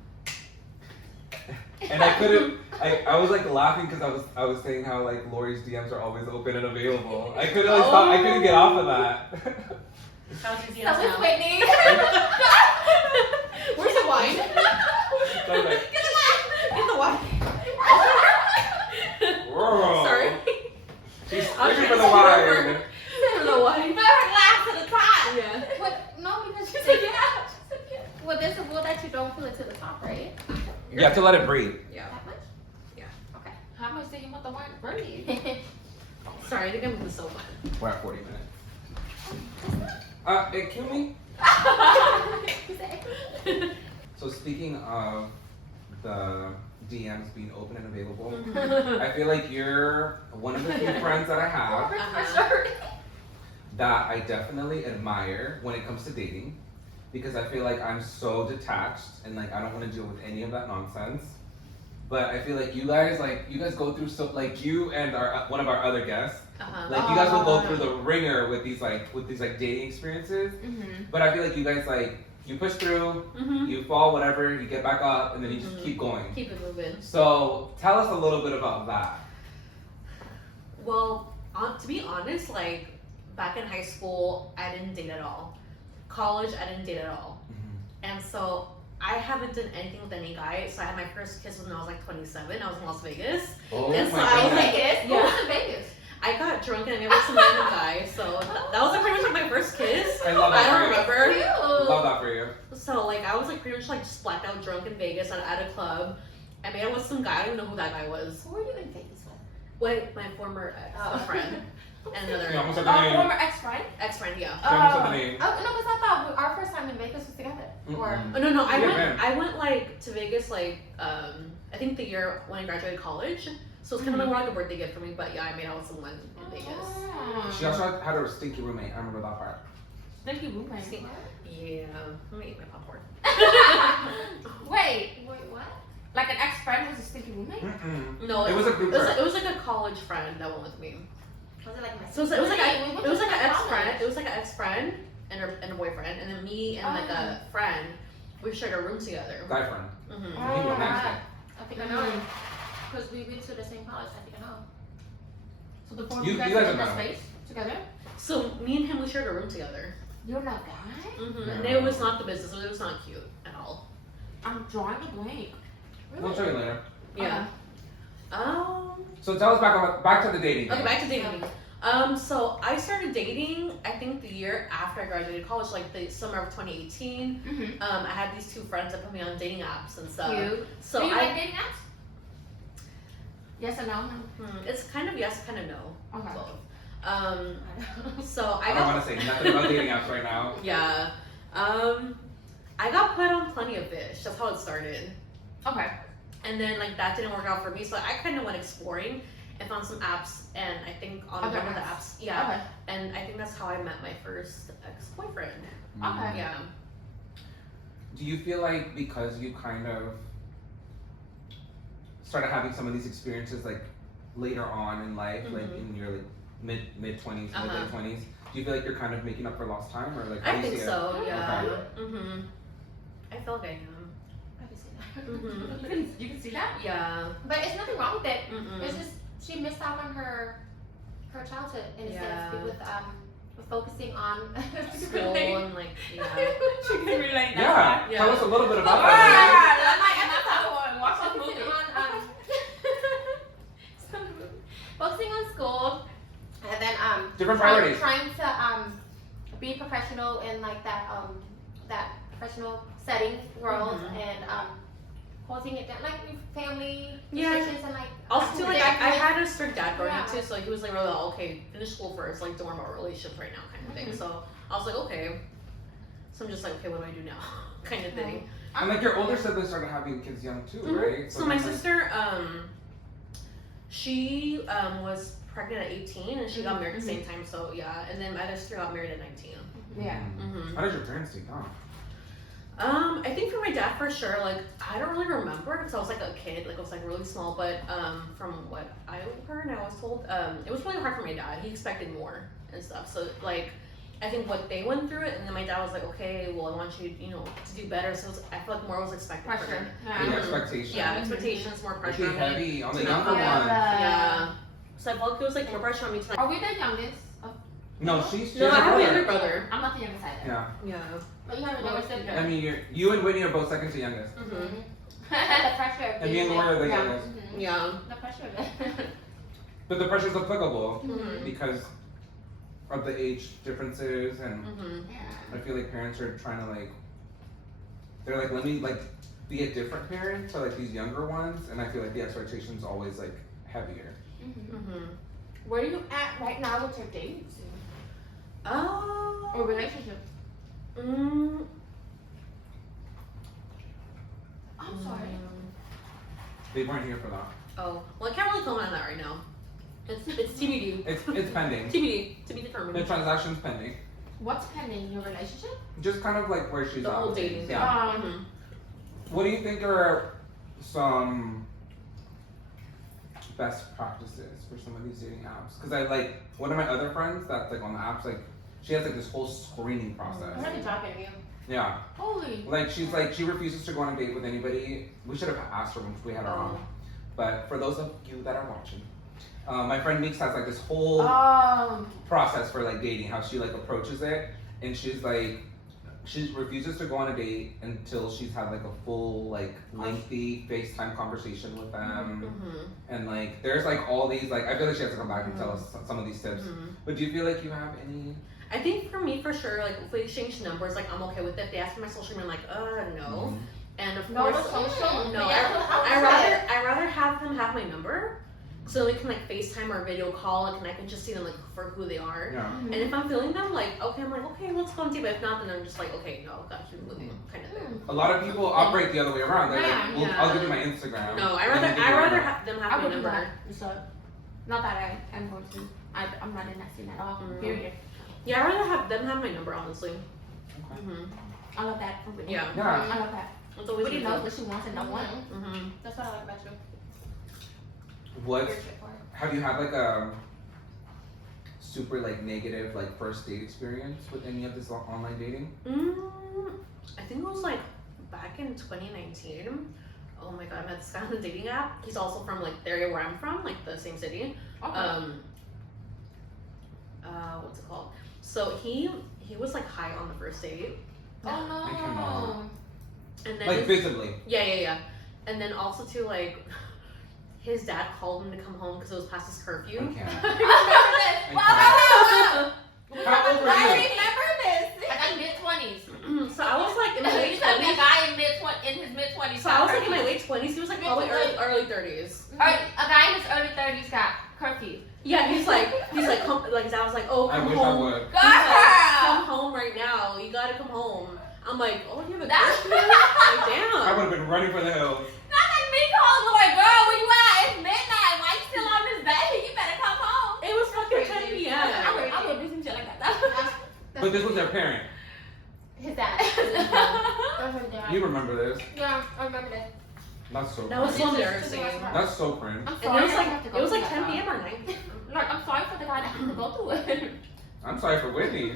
and I couldn't. I was like laughing because I was saying how like Lori's DMs are always open and available. I couldn't like stop. I couldn't get off of that. How's your So DMs is now? Whitney. Where's the wine? So like, Get the wine. whoa. Sorry. She's I was screaming for the trying to wine. For the wine. Put her glass to the top. Yeah. What? No, because she said yeah. She said yeah. Well, there's a rule that you don't fill it to the top, right? You have to let it breathe. Yeah. That much? Yeah. Okay. How much did you want the wine to breathe? Sorry, I think I moved the sofa. We're at 40 minutes. It killed me. So speaking of the DMs being open and available, I feel like you're one of the few friends that I have Uh-huh. that I definitely admire when it comes to dating, because I feel like I'm so detached and like I don't want to deal with any of that nonsense. But I feel like you guys go through so like you and one of our other guests, Uh-huh. like you guys will go through the ringer with these dating experiences. Mm-hmm. But I feel like you guys you push through, Mm-hmm. you fall, whatever, you get back up, and then you just Mhm. keep going. Keep it moving. So tell us a little bit about that. Well, to be honest, like back in high school, I didn't date at all. College, I didn't date at all. And so I haven't done anything with any guy. So I had my first kiss when I was like 27. I was in Las Vegas. Oh And so my I was goodness. like, Vegas? Yeah. Who's in Vegas? I got drunk and I met with some random guy. So that was like pretty much like my first kiss. I love I that don't for you. remember. Love that for you. So like I was like pretty much like just blacked out drunk in Vegas at a club. I made out with some guy. I don't even know who that guy was. Who were you in Vegas with? Wait, my former friend and another You almost said the name. former ex-friend? ex-friend, yeah. You almost said the name. Oh, no, because I thought our first time in Vegas was together. Or Mm-mm. Oh no, Yeah, man. I went like to Vegas like I think the year when I graduated college. So it's kind of like a birthday gift for me. But yeah, I made out with someone in Vegas. She also had a stinky roommate. I remember that part. Thank you, roommate. Yeah, let me eat my popcorn. Wait, wait, what? like an ex-friend was a stinky roommate? Mm-mm. No, It was a group friend. It was like a college friend that went with me. Was it like my So it was like Wait, we went it was to like an college. ex-friend. It was like an ex-friend and a boyfriend, and then me and like a friend, we shared a room together. Guy friend. Mm-hmm. He was nasty. I think I know. Because we went to the same college. I think I know. So the four of You you guys guys were in are that not. space together? So me and him, we shared a room together. You're not guy? Mm-hmm. And No. it was not the business. It was not cute at all. I'm drawing a blank. We'll show you later. Yeah. So tell us back to the dating. Okay, thing. back to dating. So I started dating, I think the year after I graduated college, like the summer of 2018. Mm-hmm. I had these two friends that put me on dating apps and stuff. Cute. So Do you I, like dating apps? Yes or no? it's kind of yes, kind of no. Okay. Both. So I I don't got want to say nothing about dating apps right now. yeah. I got put on Plenty of Fish. That's how it started. Okay. And then like that didn't work out for me, so I kind of went exploring and found some apps. And I think on one of the apps, Okay. and I think that's how I met my first ex-boyfriend. Okay. Yeah. Do you feel like because you kind of started having some of these experiences like later on in life, like in your like mid 20s, mid late 20s, do you feel like you're kind of making up for lost time, or like? How I do you think see so. it? Yeah. Okay. I feel like I am. I can see that. You can see that? Yeah. But it's nothing wrong with it. Mm-mm. It's just she missed out on her childhood in a Yeah. sense with focusing on School and like yeah. She can relate. Yeah. Yeah. Tell us a little bit about Ah, that. watch this focusing movie. on focusing on school, and then Different priorities. trying to be professional in like that professional setting world, and holding it down like with family restrictions and like Also too, like I academic- had a strict dad growing up Yeah. too, so like, he was like really okay, finish school first, like don't worry about relationships right now kind of thing. So I was like okay. So I'm just like okay, what do I do now? kind of thing. And like your older siblings started having kids young too, right? So my then, like, sister, she was pregnant at 18 and she got married at the same time. So yeah, and then my other sister got married at 19. Yeah. How did your parents take off? I think for my dad for sure, like I don't really remember because I was like a kid, like I was like really small, but from what I heard and I was told, it was really hard for my dad. He expected more and stuff. So like I think what they went through it, and then my dad was like, okay, well I want you, to do better. So I feel like more was expected for him. The expectations. Yeah, expectations, more It'd pressure be on me. heavy on the to younger not- ones. Yeah. So I felt like it was like more pressure on me to like. Are we the youngest? No, she's No, a I have a brother. younger brother. I'm not the youngest either. Yeah. Yeah. But you have a Well, younger we're sister. I mean, you and Whitney are both second to youngest. The pressure of And me and being Laura are the yeah. youngest. Yeah. The pressure of it. But the pressure's applicable Mhm. because of the age differences, and Yeah. I feel like parents are trying to like, they're like, let me like be a different parent for like these younger ones, and I feel like the expectation's always like heavier. Where are you at right now with your dates Oh. or relationship? I'm sorry. They weren't here for that. Oh. Well, I can't really comment on that right now. It's TBD. It's pending. TBD. To be The determined. transaction's pending. What's pending? Your relationship? Just kind of like where she's The at. whole with dating things. thing. Yeah. Mhm. What do you think are some best practices for some of these dating apps? Because I like one of my other friends that's like on the apps, like she has like this whole screening process. I heard a job interview. Yeah, Holy. like she's like she refuses to go on a date with anybody. We should have asked her when we had her on. But for those of you that are watching, my friend Meeks has like this whole process for like dating, how she like approaches it, and she's like, she refuses to go on a date until she's had like a full like lengthy FaceTime conversation with them, and like there's like all these like I feel like she has to come back and tell us some of these tips. But do you feel like you have any? I think for me, for sure, like if we exchange numbers, like I'm okay with it. If they ask for my social media, I'm like, no. And of No course, social? no. Yeah, I rather have them have my number, so we can like FaceTime or video call, and I can just see them like for who they are. Yeah. And if I'm feeling them, like okay, I'm like okay, let's go and see. But if not, then I'm just like okay, no, gotta keep moving, kind of thing. A lot of people operate the other way around. They're like, well, Yeah. I'll give you my Instagram. No, I and then give you rather your have them I have my would do number. that. So, not that I am going to. I'm not in that scene at all. Period. Yeah, I rather have them have my number, honestly. I love that for Whitney. Yeah. Yeah. I love that. It's always Whitney good. knows what she wants and don't want. That's what I like about you. What You're straightforward. have you had like a super like negative like first date experience with any of this online dating? I think it was like back in 2019. Oh my god, I met this guy on the dating app. He's also from like the area where I'm from, like the same city. Okay. What's it called? So he was like high on the first date. Oh I no. cannot. And then Like visibly. yeah. And then also too like his dad called him to come home because it was past his curfew. I can't. Wow. How old were I you? remember this. Like in mid-20s. So I was like in my late He's like a 20s. guy in his mid-20s. So I was like in my late 20s. He was like probably early 30s. A guy in his early 30s got curfew. Yeah, he's like come, like his dad was like, oh, I come wish home. I would. He's like, come home right now. You gotta come home. I'm like, oh, you have a That's girlfriend? Like, I damn. would have been running for the hills. Not like me calling the like, girl, where you at? It's midnight. Why you still on this bed? You better come home. It was fucking 10 Crazy. p.m. I would do some shit like that. But this was their parent. His dad. You remember this? Yeah, I remember that. That's so That was cringe. so embarrassing. That's so cringe. I'm And sorry. it was I have to like go through 10 that, p.m. or 9. Like, I'm sorry for the guy that had to go through it. I'm sorry for Whitney.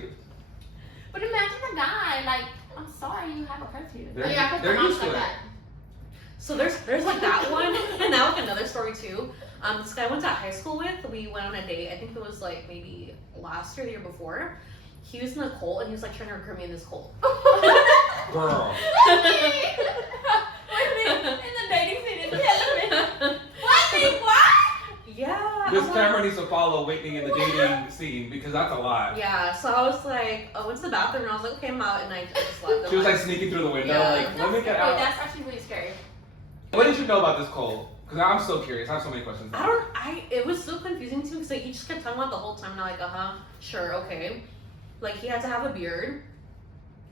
But imagine the guy, like, I'm sorry you have a curfew. They're used to it. So there's like that one, and now like another story too. This guy I went to high school with. We went on a date. I think it was like maybe last year, the year before. He was in a cult, and he was like trying to recruit me in this cult. Girl. In the dating scene, it's killing me. What? Yeah. This I'm like- camera needs to follow Whitney in the dating scene because that's a lot. Yeah. So I was like, I went to the bathroom, and I was like, okay, I'm out, and I just left. She was like sneaking through the window, Yeah. like, let me get out. That's actually really scary. What did you know about this cult? Because I'm so curious. I have so many questions. It was so confusing to me because like, he just kept talking about the whole time, and I'm like, sure, okay. Like, he had to have a beard,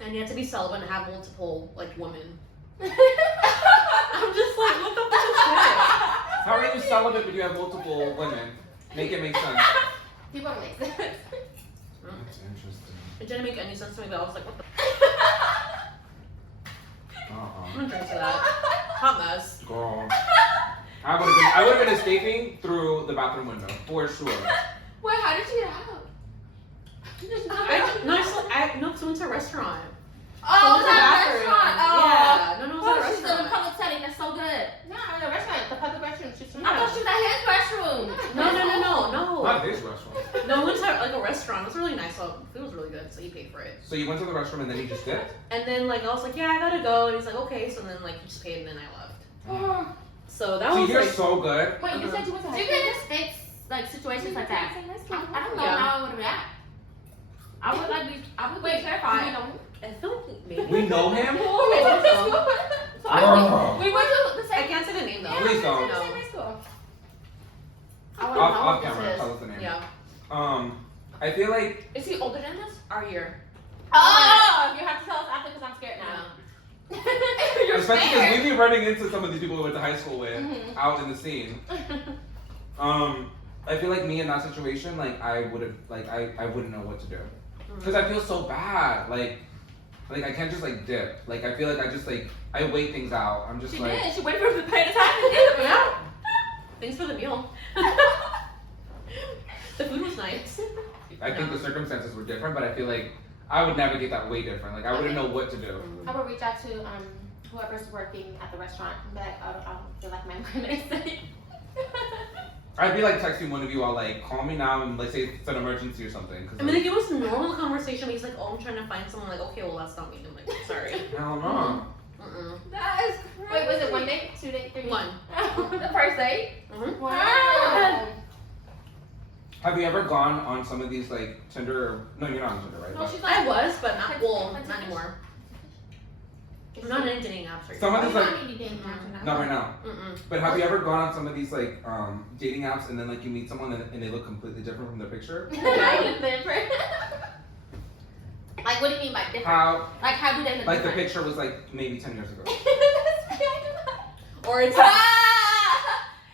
and he had to be celibate and have multiple, like, women. I'm just like, what the fuck is that? How are you celibate but you have multiple women? Make it make sense. People don't make sense. That's interesting. It didn't make any sense to me, but I was like, what the I'm gonna drink to that. Hot mess. Girl. I would have been escaping through the bathroom window, for sure. Wait, how did you get out? No, because we went to a restaurant. Oh, So it's it was at a a bathroom. restaurant. Yeah, no, it was Oh, at a she's in a restaurant. public setting. That's so good. No, in a restaurant. The public restroom. She's Yeah. I thought she was at his restroom. Not this restaurant. No, we went to like a restaurant. It was really nice. So food was really good, so he paid for it. So you went to the restroom and then you just dipped? And then like I was like, yeah, I gotta go. And he's like, okay. So then like he just paid and then I left. So that See, was you're like, so good. Wait, you said you went to high school? You can just fix like situations like that. I don't know Yeah. how I would react. I would like be. I would be terrified. You know. I feel like maybe. We know him? We went to school. Girl. We went to the I same. can't say the name though. Please don't. We went to the same high school. I Off, want to know off what camera, this tell is. us the name. Yeah. I feel like Is he older than us? Our year. Oh, you have to tell us after because I'm scared now. You're especially because scared. we be running into some of these people we went to high school with Mhm. out in the scene. I feel like me in that situation, like I would have, like I wouldn't know what to do because I feel so bad. Like I can't just like dip. Like I feel like I just like I wait things out. I'm just She like did. She waited for him to pay the time to get it. Yeah. Thanks for the meal. The food was nice. I think the circumstances were different, but I feel like I would navigate that way different. Like I wouldn't know what to do. I would reach out to whoever's working at the restaurant and be like, I don't feel like my employment is safe. I'd be like texting one of you all like, call me now and like say it's an emergency or something. Cause I mean, like it was a normal conversation. But he's like, "Oh, I'm trying to find someone." Like, okay, well, that's not me. I'm like, sorry. hell no. That is crazy. Wait, was it 1 day, 2 days, 3 days? One. The first date? Mm-hmm. Wow. Have you ever gone on some of these like Tinder? Or, no, you're not on Tinder, right? No, But she's I like, was, but not well, not anymore. I'm not in dating apps right Some now. of these like Mm-hmm. not right now. Mm-mm. But have you ever gone on some of these like dating apps and then like you meet someone and they look completely different from their picture? Like, what do you mean by different? How Like, how do they look like the different? picture was like maybe 10 years ago. Or it's like,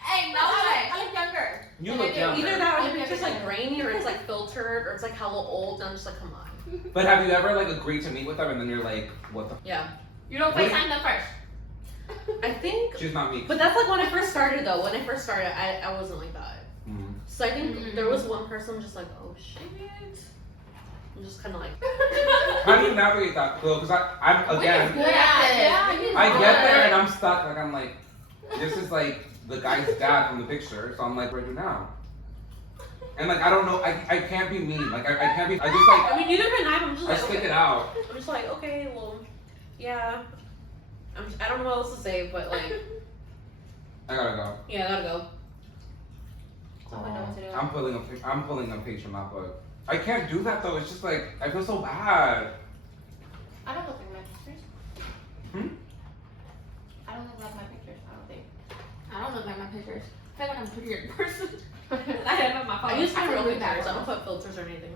Hey, no way. I look younger. You And look I get younger. either that or the Yeah. picture's like grainy, or it's like filtered, or it's like hella old, and I'm just like, come on. But have you ever like agreed to meet with them and then you're like, what the? Yeah. You don't What? FaceTime them first. I think, She's not me. but that's like when I first started though. When I first started, I wasn't like that. Mm. So I think Mm-mm. there was one person just like, oh shit. I'm just kind of like, How do you navigate that though? Because I'm again, Good at this. I get there and I'm stuck. Like I'm like, this is like the guy's dad from the picture. So I'm like, what do I do now? And like I don't know. I can't be mean. Like I can't be. I just like I mean, neither can I. But I'm just I like, stick okay. it out. I'm just like, okay, well, yeah. I don't know what else to say, but like, I gotta go. yeah, I gotta go. I wouldn't know what to do. I'm pulling a page from that book. I can't do that though. It's just like I feel so bad. I don't look like my pictures. Hmm? I don't look like my pictures. I don't think. I don't look like my pictures. I feel like I'm prettier in person. I have on my phone. I use my take real really bad pictures. I don't photos. put filters or anything.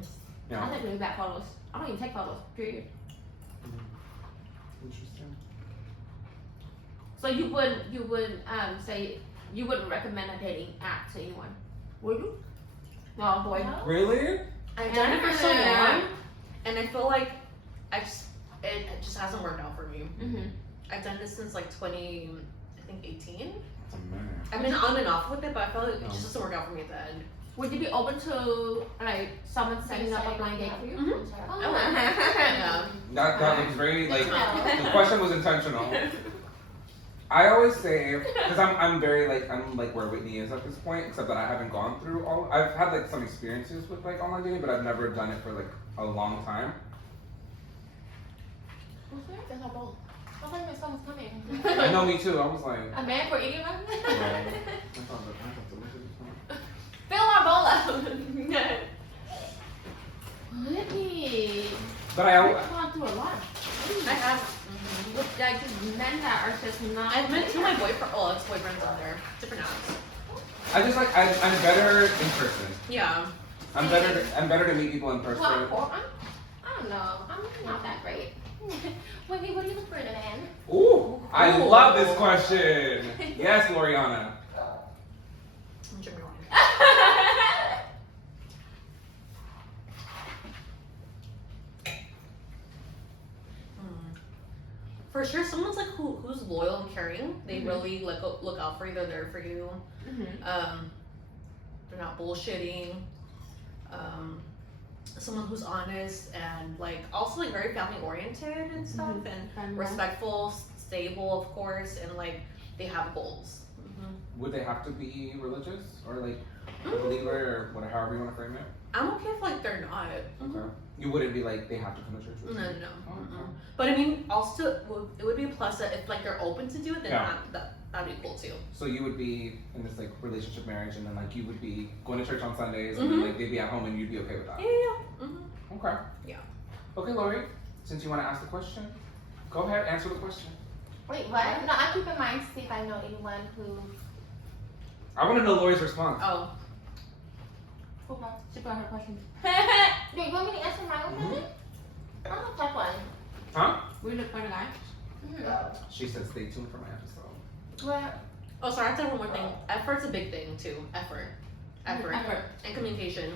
Yeah. I take really bad photos. I don't even take photos. Period. Interesting. So you would say you wouldn't recommend a dating app to anyone, would you? No, boy. No? Really? I've done it for so Yeah. long, and I feel like it just hasn't worked out for me. Mm-hmm. I've done this since like 18. That's a minute. I've been on and off with it, but I feel like it No. just doesn't work out for me at the end. Would you be open to like someone setting up a blind date for you? Mhm. Oh. Yeah. That looks very like No. the question was intentional. I always say because I'm very I'm like where Whitney is at this point, except that I haven't gone through all. I've had like some experiences with like online dating, but I've never done it for like a long time. There's a bowl. I thought your son was coming. I know, me too. I was like, A man for eating them? I thought delicious. Fill our bowl up. Whitney, But I you've gone through a lot. I have. With like just men that are just not. I've met two of my ex-boyfriends on there, different apps. just like I'm better in person. Yeah. I'm better to meet people in person. Well, I don't know. I'm not that great. Whitney, what do you look for in a man? Ooh, I Ooh. love this question. Yes, Loriana. I'm drinking wine. For sure, someone's like who's loyal and caring. They really like look out for you. They're there for you. Mm-hmm. They're not bullshitting. Someone who's honest and like also like very family oriented and stuff and respectful, stable, of course, and like they have goals. Would they have to be religious or like a believer or whatever, however you want to frame it? I'm okay if like they're not. Okay. You wouldn't be like they have to come to church with No, you? no. Oh, okay. But I mean, also it would be a plus that if like they're open to do it, then Yeah. that'd be cool too. So you would be in this like relationship marriage, and then like you would be going to church on Sundays, and then like they'd be at home, and you'd be okay with that. Yeah. Okay. Yeah. Okay, Lori. Since you want to ask the question, go ahead, answer the question. Wait, what? No, I'm keeping mine to see if I know anyone who. I want to know Lori's response. Oh. Okay. She got her question. Do you want me to answer my own question? I'm a tough one. Huh? We look for the guy. She said, "Stay tuned for my episode." Well, Oh, sorry. I have to have one more thing. Effort's a big thing too. Effort. Effort. And communication.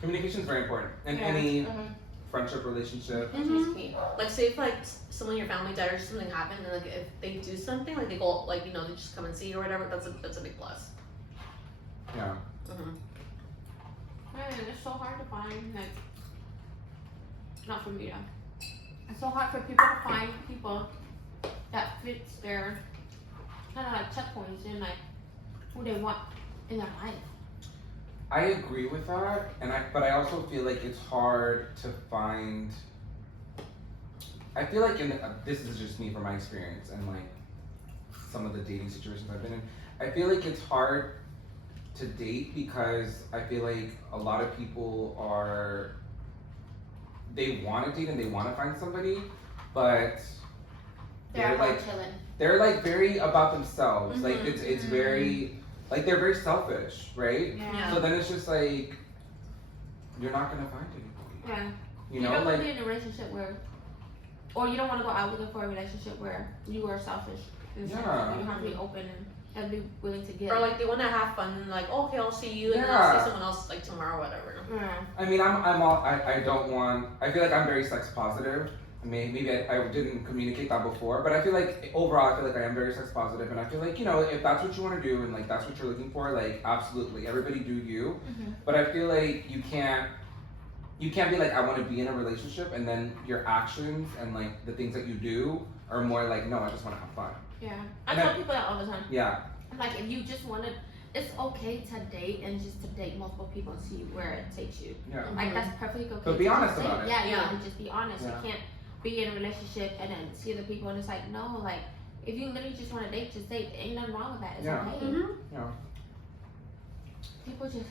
Communication is very important in Yeah. any friendship, relationship. Like say if like someone in your family died or something happened, and like if they do something, like they go like they just come and see you or whatever. That's a big plus. Yeah. Man, it's so hard to find like. Not for me though. It's so hard for people to find people that fits their kind of like checkpoints and like who they want in their life. I agree with that, but I also feel like it's hard to find. I feel like this is just me from my experience and like some of the dating situations I've been in. I feel like it's hard to date because I feel like a lot of people they want to date and they want to find somebody, but they're like chilling. they're like very about themselves. Like it's very like they're very selfish, right? Yeah. So then it's just like you're not gonna find anybody. Yeah. You You know, don't want like to be in a relationship where, or you don't want to go out looking for a relationship where you are selfish. And stuff. Yeah. You have to be open and be willing to give. Or like they want to have fun, and like okay, I'll see you, and then I'll see someone else like tomorrow, whatever. Yeah. I mean, I don't want. I feel like I'm very sex positive. Maybe I didn't communicate that before, but I feel like overall, I feel like I am very sex positive, and I feel like if that's what you want to do and like that's what you're looking for, like absolutely, everybody do you. But I feel like you can't be like I want to be in a relationship, and then your actions and like the things that you do are more like no, I just want to have fun. Yeah. I And tell then- people that all the time. Yeah. I'm like, if you just want to, it's okay to date and just to date multiple people and see where it takes you. Yeah. Like that's perfectly okay. But be to just honest date. about it. Yeah, Yeah. and just be honest. Yeah. You can't be in a relationship and then see other people and it's like no, like if you literally just want to date, just date. Ain't nothing wrong with that. It's Yeah. okay. Yeah. People just,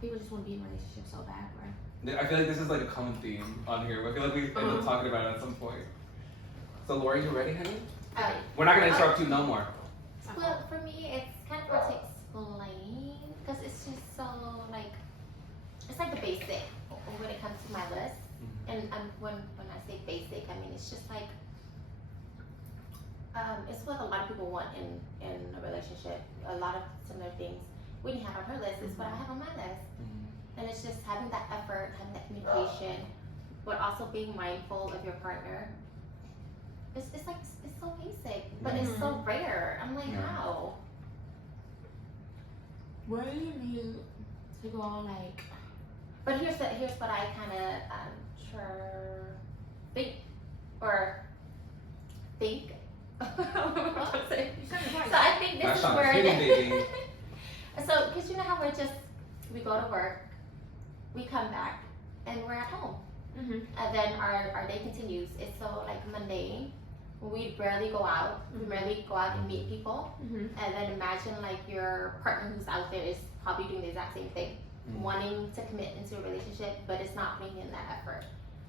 people just want to be in a relationship so bad, right? I feel like this is like a common theme on here. I feel like we end up talking about it at some point. So Lori, you ready, honey? We're not gonna interrupt you no more. Well, for me, it's kind of hard to explain because it's just so like it's like the basic when it comes to my list. And when I say basic. I mean, it's just like, it's what a lot of people want in a relationship. A lot of similar things. Whitney had on her list is what I have on my list. And it's just having that effort, having that communication, but also being mindful of your partner. It's like, it's so basic, but it's so rare. I'm like, how? Where do you need to go, like? But here's what I kind of think. So I think this is where baby. So, because you know how we go to work, we come back, and we're at home. And then our day continues. It's so like mundane. We barely go out. We barely go out and meet people. And then imagine like your partner who's out there is probably doing the exact same thing, wanting to commit into a relationship, but it's not putting in that effort.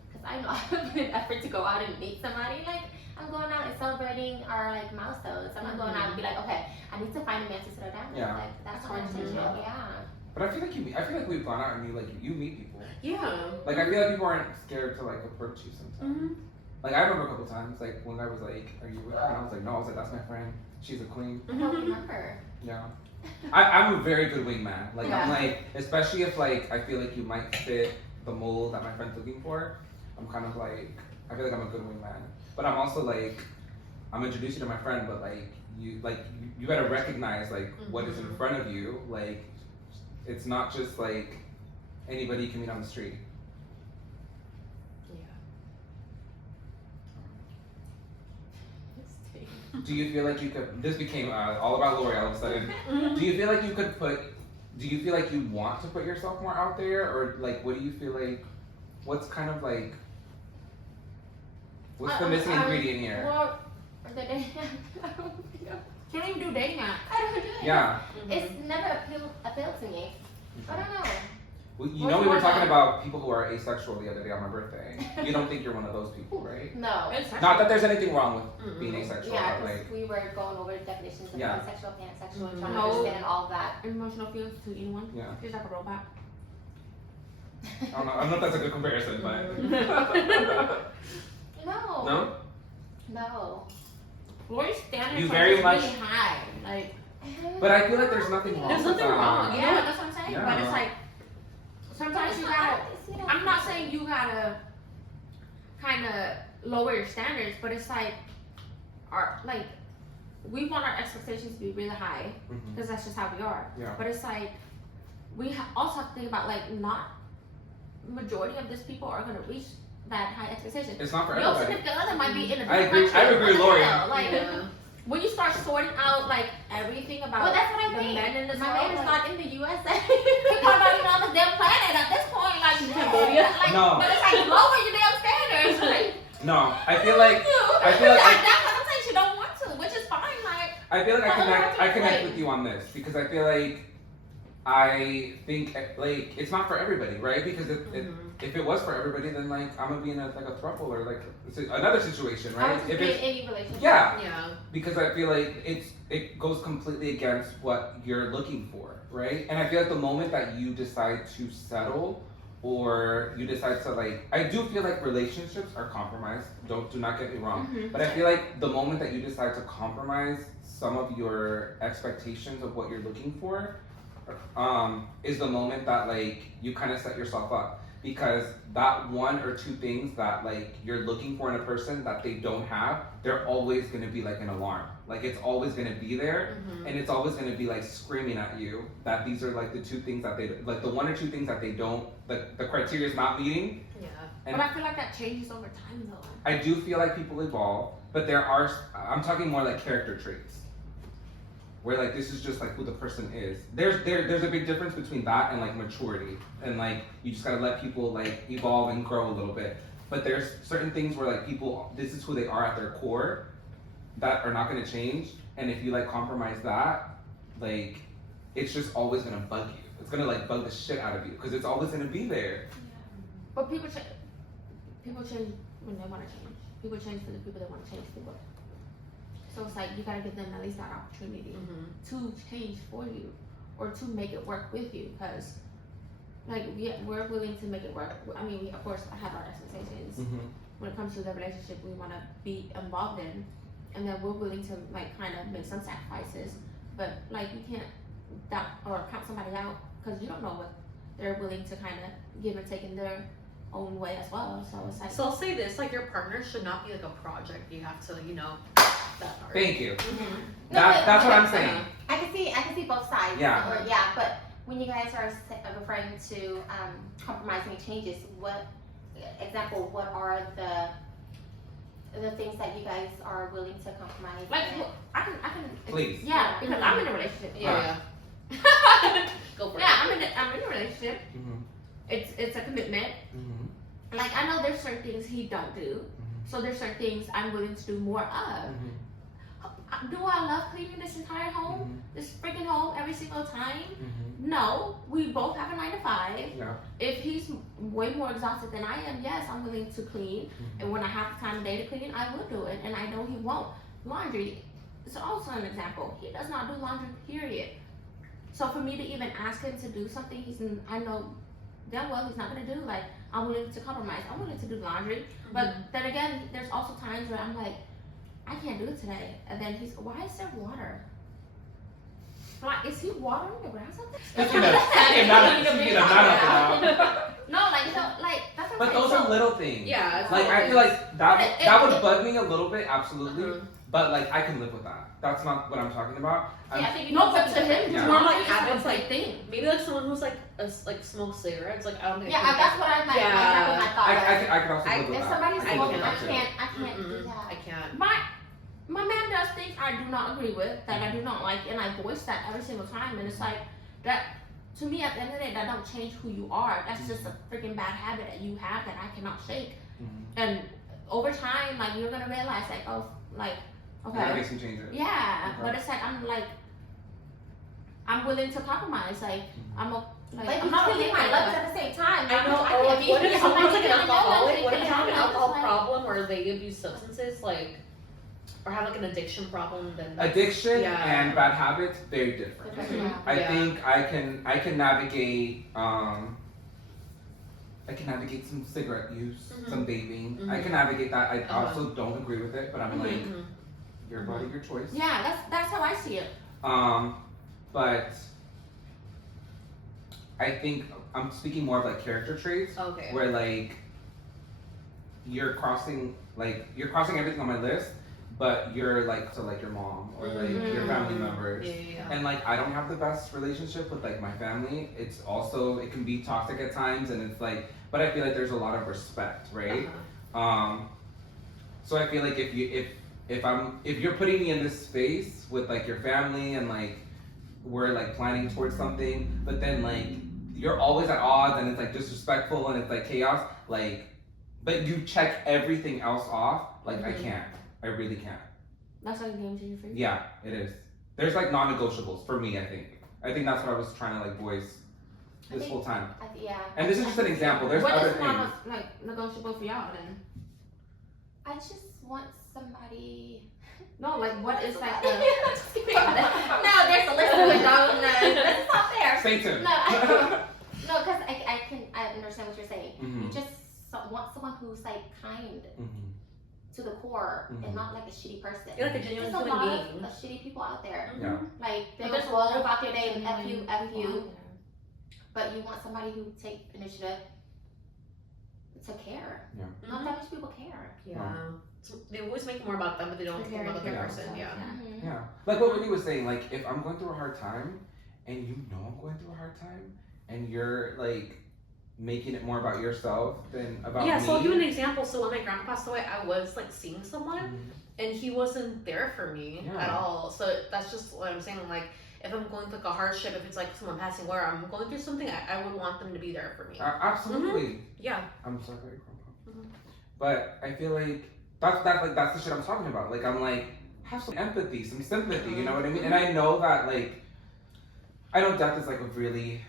Because I know I have put in effort to go out and meet somebody. Like, I'm going out and celebrating our like milestones. I'm not going out and be like, okay, I need to find a man to settle down with. Yeah. Like, that's not my intention. Yeah. But I feel like we've gone out and you meet people. Yeah. Like I feel like people aren't scared to like approach you sometimes. Like I remember a couple times, like one guy was like, "Are you with her?" And I was like, "No." I was like, "That's my friend. She's a queen." I don't remember. Yeah. I'm a very good wingman. Like I'm like, especially if like I feel like you might fit the mold that my friend's looking for. I'm kind of like, I feel like I'm a good wingman. But I'm also like, I'm introducing you to my friend, but like you gotta recognize like what is in front of you. Like it's not just like anybody you can meet on the street. Do you feel like you could? This became all about Lori all of a sudden. Do you feel like you could put? Do you feel like you want to put yourself more out there, or like what do you feel like? What's kind of like? What's the missing ingredient here? Well, Can't even do dating app. I don't do it. Yeah. It's never appealed to me. I don't know. Well, you know, we were talking about people who are asexual the other day on my birthday. You don't think you're one of those people, right? No. Not that there's anything wrong with being asexual, Yeah, but because like, we were going over the definitions of pansexual, pansexual, and trying to No. understand all of that. Emotional feelings to anyone. yeah. Just like a robot. I don't know if that's a good comparison, but. No. No? No. Lori's standards You are very just much- really high. Like, But I feel like there's nothing wrong There's with nothing that. wrong. you know what? That's what I'm saying. Yeah. But it's like sometimes you gotta. I'm not saying you gotta kind of lower your standards, but it's like we want our expectations to be really high because that's just how we are. Yeah. But it's like we also have to think about like not majority of these people are gonna reach that high expectation. It's not for Your everybody. significant other might be in a I different agree- I country. agree, What the Lori. hell? Like when you start sorting out like everything about Well, that's what I the think. men in this My world, man is like, not in the USA. We're probably not even on this damn planet at this point. Like, Cambodia. like No. but it's like lower your damn standards. Like, No, I feel like that's what I'm saying. She don't want to, which is fine. Like, I feel like I connect Like- with you on this because I feel like I think like it's not for everybody, right? Because if it was for everybody, then like I'm gonna be in a throuple or like another situation, I right? would just If be in it's any relationship. Yeah. because I feel like it goes completely against what you're looking for, right? And I feel like the moment that you decide to settle or you decide to like, I do feel like relationships are compromised. Do not get me wrong, but I feel like the moment that you decide to compromise some of your expectations of what you're looking for, is the moment that like you kind of set yourself up. Because that one or two things that like you're looking for in a person that they don't have, they're always gonna be like an alarm. Like it's always gonna be there, and it's always gonna be like screaming at you that these are like the two things that they like the one or two things that they don't the criteria is not meeting. Yeah. And but I feel like that changes over time, though. I do feel like people evolve, but there are I'm talking more like character traits. Where like this is just like who the person is. There's a big difference between that and like maturity, and like you just gotta let people like evolve and grow a little bit. But there's certain things where like people, this is who they are at their core, that are not gonna change. And if you like compromise that, like it's just always gonna bug you. It's gonna like bug the shit out of you because it's always gonna be there. But people change when they want to change. People change for the people that want to change for. So it's like you gotta give them at least that opportunity to change for you or to make it work with you, because like we're willing to make it work. I mean, of course, I have our expectations, when it comes to the relationship we want to be involved in, and then we're willing to like kind of make some sacrifices, but like you can't doubt or count somebody out because you don't know what they're willing to kind of give and take in their own way as well. So it's like, So I'll say this, like your partner should not be like a project. You have to, you know, that part. Thank you. Mm-hmm. That's what I'm saying. I can see both sides. Yeah. Or, yeah, but when you guys are referring to compromising changes, what are the things that you guys are willing to compromise? like in? well, I can Please. yeah, because I'm in a relationship. Yeah. Go for it. Yeah, I'm in a relationship. Mm-hmm. It's a commitment. Mm-hmm. Like I know there's certain things he don't do, so there's certain things I'm willing to do more of. Mm-hmm. Do I love cleaning this entire home, this freaking home every single time? No, we both have a 9 to 5. Yeah. If he's way more exhausted than I am, yes, I'm willing to clean. And when I have the time of day to clean, I will do it. And I know he won't. Laundry is also an example. He does not do laundry, period. So for me to even ask him to do something, I know damn well he's not gonna do. Like I'm willing to compromise. I'm willing to do laundry. But then again, there's also times where I'm like, I can't do it today. And then why is there water? Like, is he watering the grass out there? Speaking of No, like, that's what but I'm those saying. are little things. Yeah. Like I feel like that But would bug me a little bit, absolutely. But like I can live with that. That's not what I'm talking about. Yeah, I think you No, know, but to him, Yeah. it's more like like habits, like like thing. maybe like someone who's like smokes cigarettes. Like I don't think. Yeah, that's what I'm like. Yeah. That's what I thought. I can also live with If that. somebody's I smoking, I can't. can't do that. I can't. My man does things I do not agree with, that I do not like, and I voice that every single time. And it's like that to me. At the end of the day, that don't change who you are. That's just a freaking bad habit that you have that I cannot shake. And over time, like you're gonna realize, like, oh, like, I gotta okay, make some changes. yeah. Okay. But it's like I'm willing to compromise. Like I'm Like, I'm you not killing okay my with lungs that. at the same time. I know. I Or can't like, be what if here. someone's like an Somebody alcoholic? What if can they have an handle it, alcohol like- problem, or they abuse substances, like, or have like an addiction problem? Then Addiction Yeah. and bad habits, very different. Yeah. I Yeah. think I can navigate I can navigate some cigarette use, some vaping. I can navigate that. I also don't agree with it, but I'm like, your body, your choice. Yeah, that's how I see it. But I think I'm speaking more of like character traits, Okay. where like you're crossing everything on my list, but you're like your mom or like your family members. Yeah. And like I don't have the best relationship with like my family. It can be toxic at times, and it's like, but I feel like there's a lot of respect, right? So I feel like if you're putting me in this space with like your family and like we're like planning towards something, but then like you're always at odds and it's like disrespectful and it's like chaos, like, but you check everything else off, like I can't. I really can't. That's like a game changer for you. Yeah, it is. There's like non-negotiables for me, I think. I think that's what I was trying to like voice this whole time. Yeah. And this is just an example. There's What other is things. not like negotiable for y'all then? I just want somebody. No, like what is like the No, there's a list of McDonald's. Let's stop there. Stay tuned. No, because I understand what you're saying. Mhm. You just want someone who's like kind to the core and not like a shitty person. You're like a genuine There's a human lot being. of shitty people out there. Yeah. Like they But will there's roll a lot about your day and F genuine you, but you want somebody who take initiative to care. Yeah. Not that much people care. Yeah. So they always make more about them, but they don't think about the other person. Yeah. Yeah. Like what Whitney was saying, like if I'm going through a hard time and you know I'm going through a hard time and you're like making it more about yourself than about me. Yeah, so I'll give you an example. So when my grandpa passed away, I was like seeing someone and he wasn't there for me at all. So that's just what I'm saying. Like if I'm going through like a hardship, if it's like someone passing away or I'm going through something, I would want them to be there for me. Absolutely. Yeah. I'm sorry, Grandpa. But I feel like that's the shit I'm talking about. Like I'm like, have some empathy, some sympathy, you know what I mean? And I know that like I know death is like a really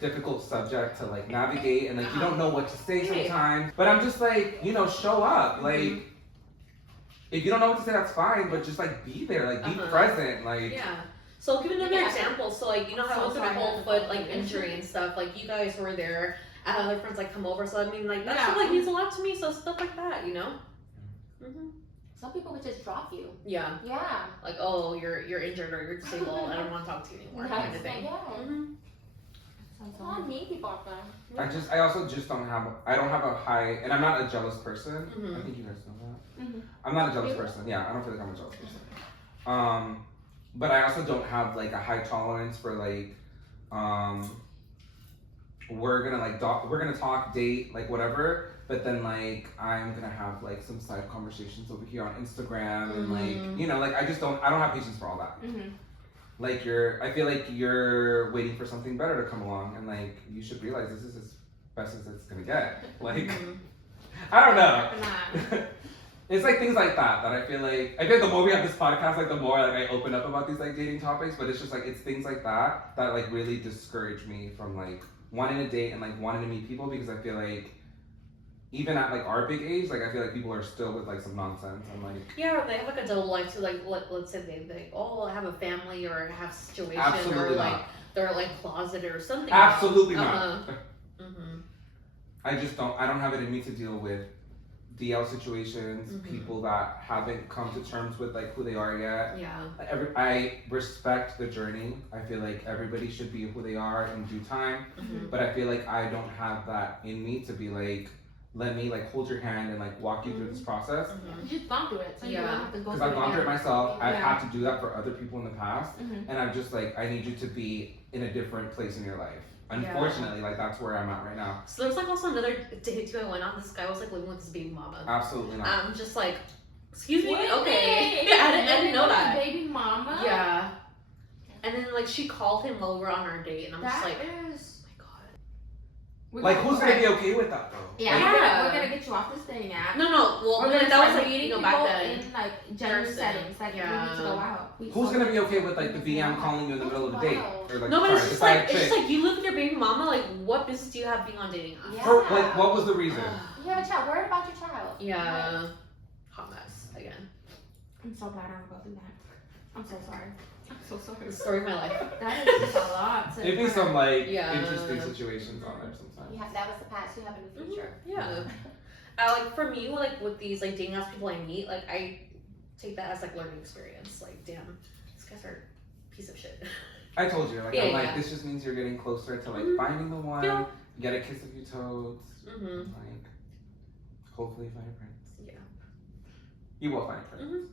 difficult subject to like navigate and like you don't know what to say sometimes. But I'm just like, you know, show up. Like if you don't know what to say, that's fine, but just like be there, like be present, like yeah. So I'll give you another example. So like you know how I went through my whole foot like injury and stuff. Like you guys were there, I have other friends like come over, so I mean like that Yeah. stuff like means a lot to me. So stuff like that, you know. Mm-hmm. Some people would just drop you. Yeah. Yeah. Like, oh, you're injured or you're disabled. I don't want to talk to you anymore. Kind of thing. Yeah. Mm-hmm. That's all mean people out there. I also just don't have a high, and I'm not a jealous person. Mhm. I think you guys know that. Mhm. I'm not a jealous person. Yeah, I don't feel like I'm a jealous person. But I also don't have like a high tolerance for like, we're gonna talk, date, like whatever. But then like I'm gonna have like some side conversations over here on Instagram and like, you know, like I don't have patience for all that. Mm-hmm. Like I feel like you're waiting for something better to come along, and like you should realize this is as best as it's gonna get. Like, I don't know. It's like things like that I feel like the more we have this podcast, like the more like I open up about these like dating topics. But it's just like it's things like that like really discourage me from like wanting to date and like wanting to meet people, because I feel like even at like our big age, like I feel like people are still with like some nonsense and like they have like a double life too. Like let's say they have a family or have a situation absolutely or like not. they're like closeted or something. Absolutely not. Mm-hmm. I don't have it in me to deal with DL situations, people that haven't come to terms with like who they are yet. Yeah. I respect the journey. I feel like everybody should be who they are in due time. But I feel like I don't have that in me to be like, let me like hold your hand and like walk you through this process. You've gone through it, so you don't have to go through it. Because I've gone through it myself. I've Yeah. had to do that for other people in the past. And I'm just like, I need you to be in a different place in your life. Unfortunately, like that's where I'm at right now. So there's like also another date too I went on. This guy was like living with his baby mama. Absolutely not. I'm just like, excuse me? What? Okay. I didn't know that. Baby mama. Yeah. And then like she called him while we were on our date, and I'm just like, is. Like who's gonna be okay with that though? Yeah, Yeah. we're gonna get you off this dating app. No. Well, We're like, gonna that was start like meeting back people then. in like general Person. settings. Like we need to go out. Who's gonna be okay with like the VM calling you in the middle of the date? Or like No, but it's sorry, just the like side chick? you live with your baby mama. Like, what business do you have being on dating apps? Yeah. For, like what was the reason? You have a child. Worried about your child. Yeah. Hot mess again. I'm so glad I don't go through that. I'm so sorry. I'm so sorry. The story of my life. That is just a lot. It'd be some like Yeah. interesting situations on there sometimes. You have that was the past. You have a new future. Yeah. Like for me, like with these like dating apps people I meet, like I take that as like learning experience. Like, damn, these guys are a piece of shit. I told you, like Yeah, I'm like yeah. this just means you're getting closer to like finding the one. Yeah. You get a kiss a few toads. Mhm. Like hopefully find a prince. Yeah. You will find a prince. Mhm.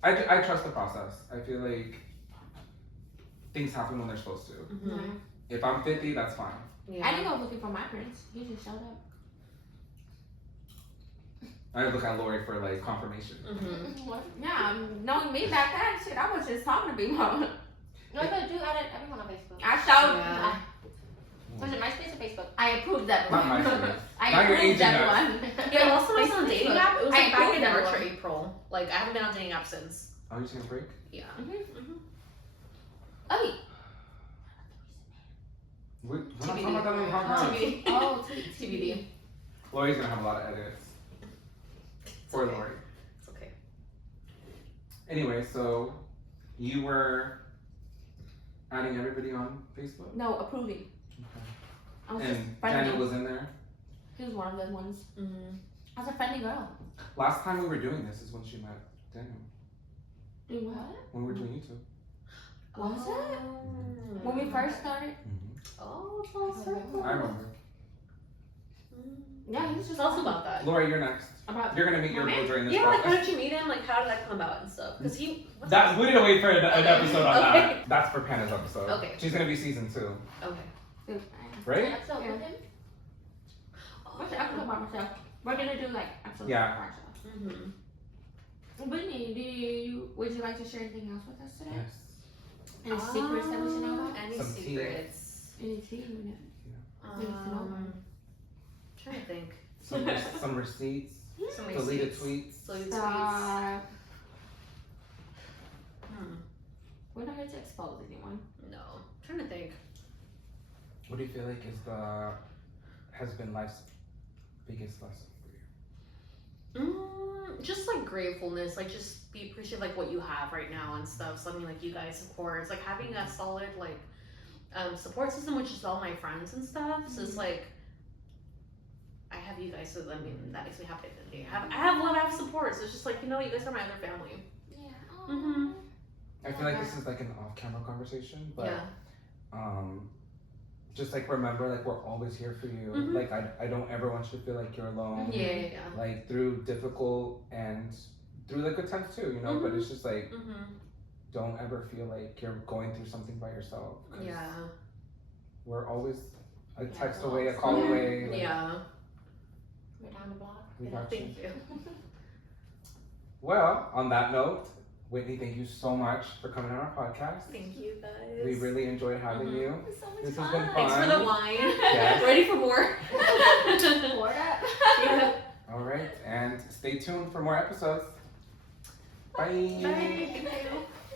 I trust the process. I feel like things happen when they're supposed to. Mhm. If I'm 50, that's fine. Yeah. I didn't go looking for my prince. He just showed up. I look at Lori for like confirmation. Mhm. What? Yeah, knowing me back then, shit, I was just talking to people. No, I do add everyone on Facebook. I showed. Yeah. Was it MySpace or Facebook? I approved that Not one. MySpace. I Now you're approved aging that us. one. Yeah, last time I was on a dating app, it was I like back in approved that March or one. April. Like I haven't been on a dating app since. Oh, you taking a break? Yeah. Oh, We're not talking TBD. about that on the podcast. TBD. oh, TBD. Lori's gonna have a lot of edits. For okay. Lori. It's okay. Anyway, so you were adding everybody on Facebook? No, approving. Okay. I was just And friendly. Daniel was in there? He was one of the ones. Mm-hmm. I was a friendly girl. Last time we were doing this is when she met Daniel. Doing what? When we were doing YouTube. Was it? When we first started? Oh, it's all circle. I remember. Yeah, he was just Tell us friendly. about that. Lori, you're next. About You're gonna meet your My girl man? during this Yeah, like how process. did you meet him? Like how did that come about and stuff? Because he. what's That we need to wait for an episode on Okay. that. That's for Pana's episode. Okay. She's gonna be season 2, Okay. right? Episode with him? What's the episode about myself? We're gonna do like episodes Yeah. about ourselves. Mm-hmm. Whitney, would you like to share anything else with us today? Yes. Any secrets that we should know about? Any Some tea. secrets? Any tea? Trying to think. Some receipts, Some deleted receipts. tweets. Deleted tweets. Stop. Hmm. We're not here to expose anyone. No. Trying to think. What do you feel like has been life's biggest lesson for you? Just like gratefulness, like just be appreciative like what you have right now and stuff. So I mean like you guys of course, like having a solid like support system, which is all my friends and stuff. So it's like, I have you guys, so I mean, that makes me happy. I have love, I have support. So it's just like, you know, you guys are my other family. Yeah. Mm-hmm. I feel like this is like an off-camera conversation, but Yeah. Just like remember, like we're always here for you. Mhm. Like I don't ever want you to feel like you're alone. Yeah. Like through difficult and through the good times too, you know. But it's just like don't ever feel like you're going through something by yourself. 'Cause Yeah. we're always a Yeah, text we're away, a always call here. away. Like, Yeah. We're down the block. we got you. Thank you. Well, on that note, Whitney, thank you so much for coming on our podcast. Thank you guys. We really enjoyed having you. It was so much This fun. has been Thanks for fun. the wine. Yes. Ready for more. Poured up. Yeah. All right, and stay tuned for more episodes. Bye. Bye. Thank you.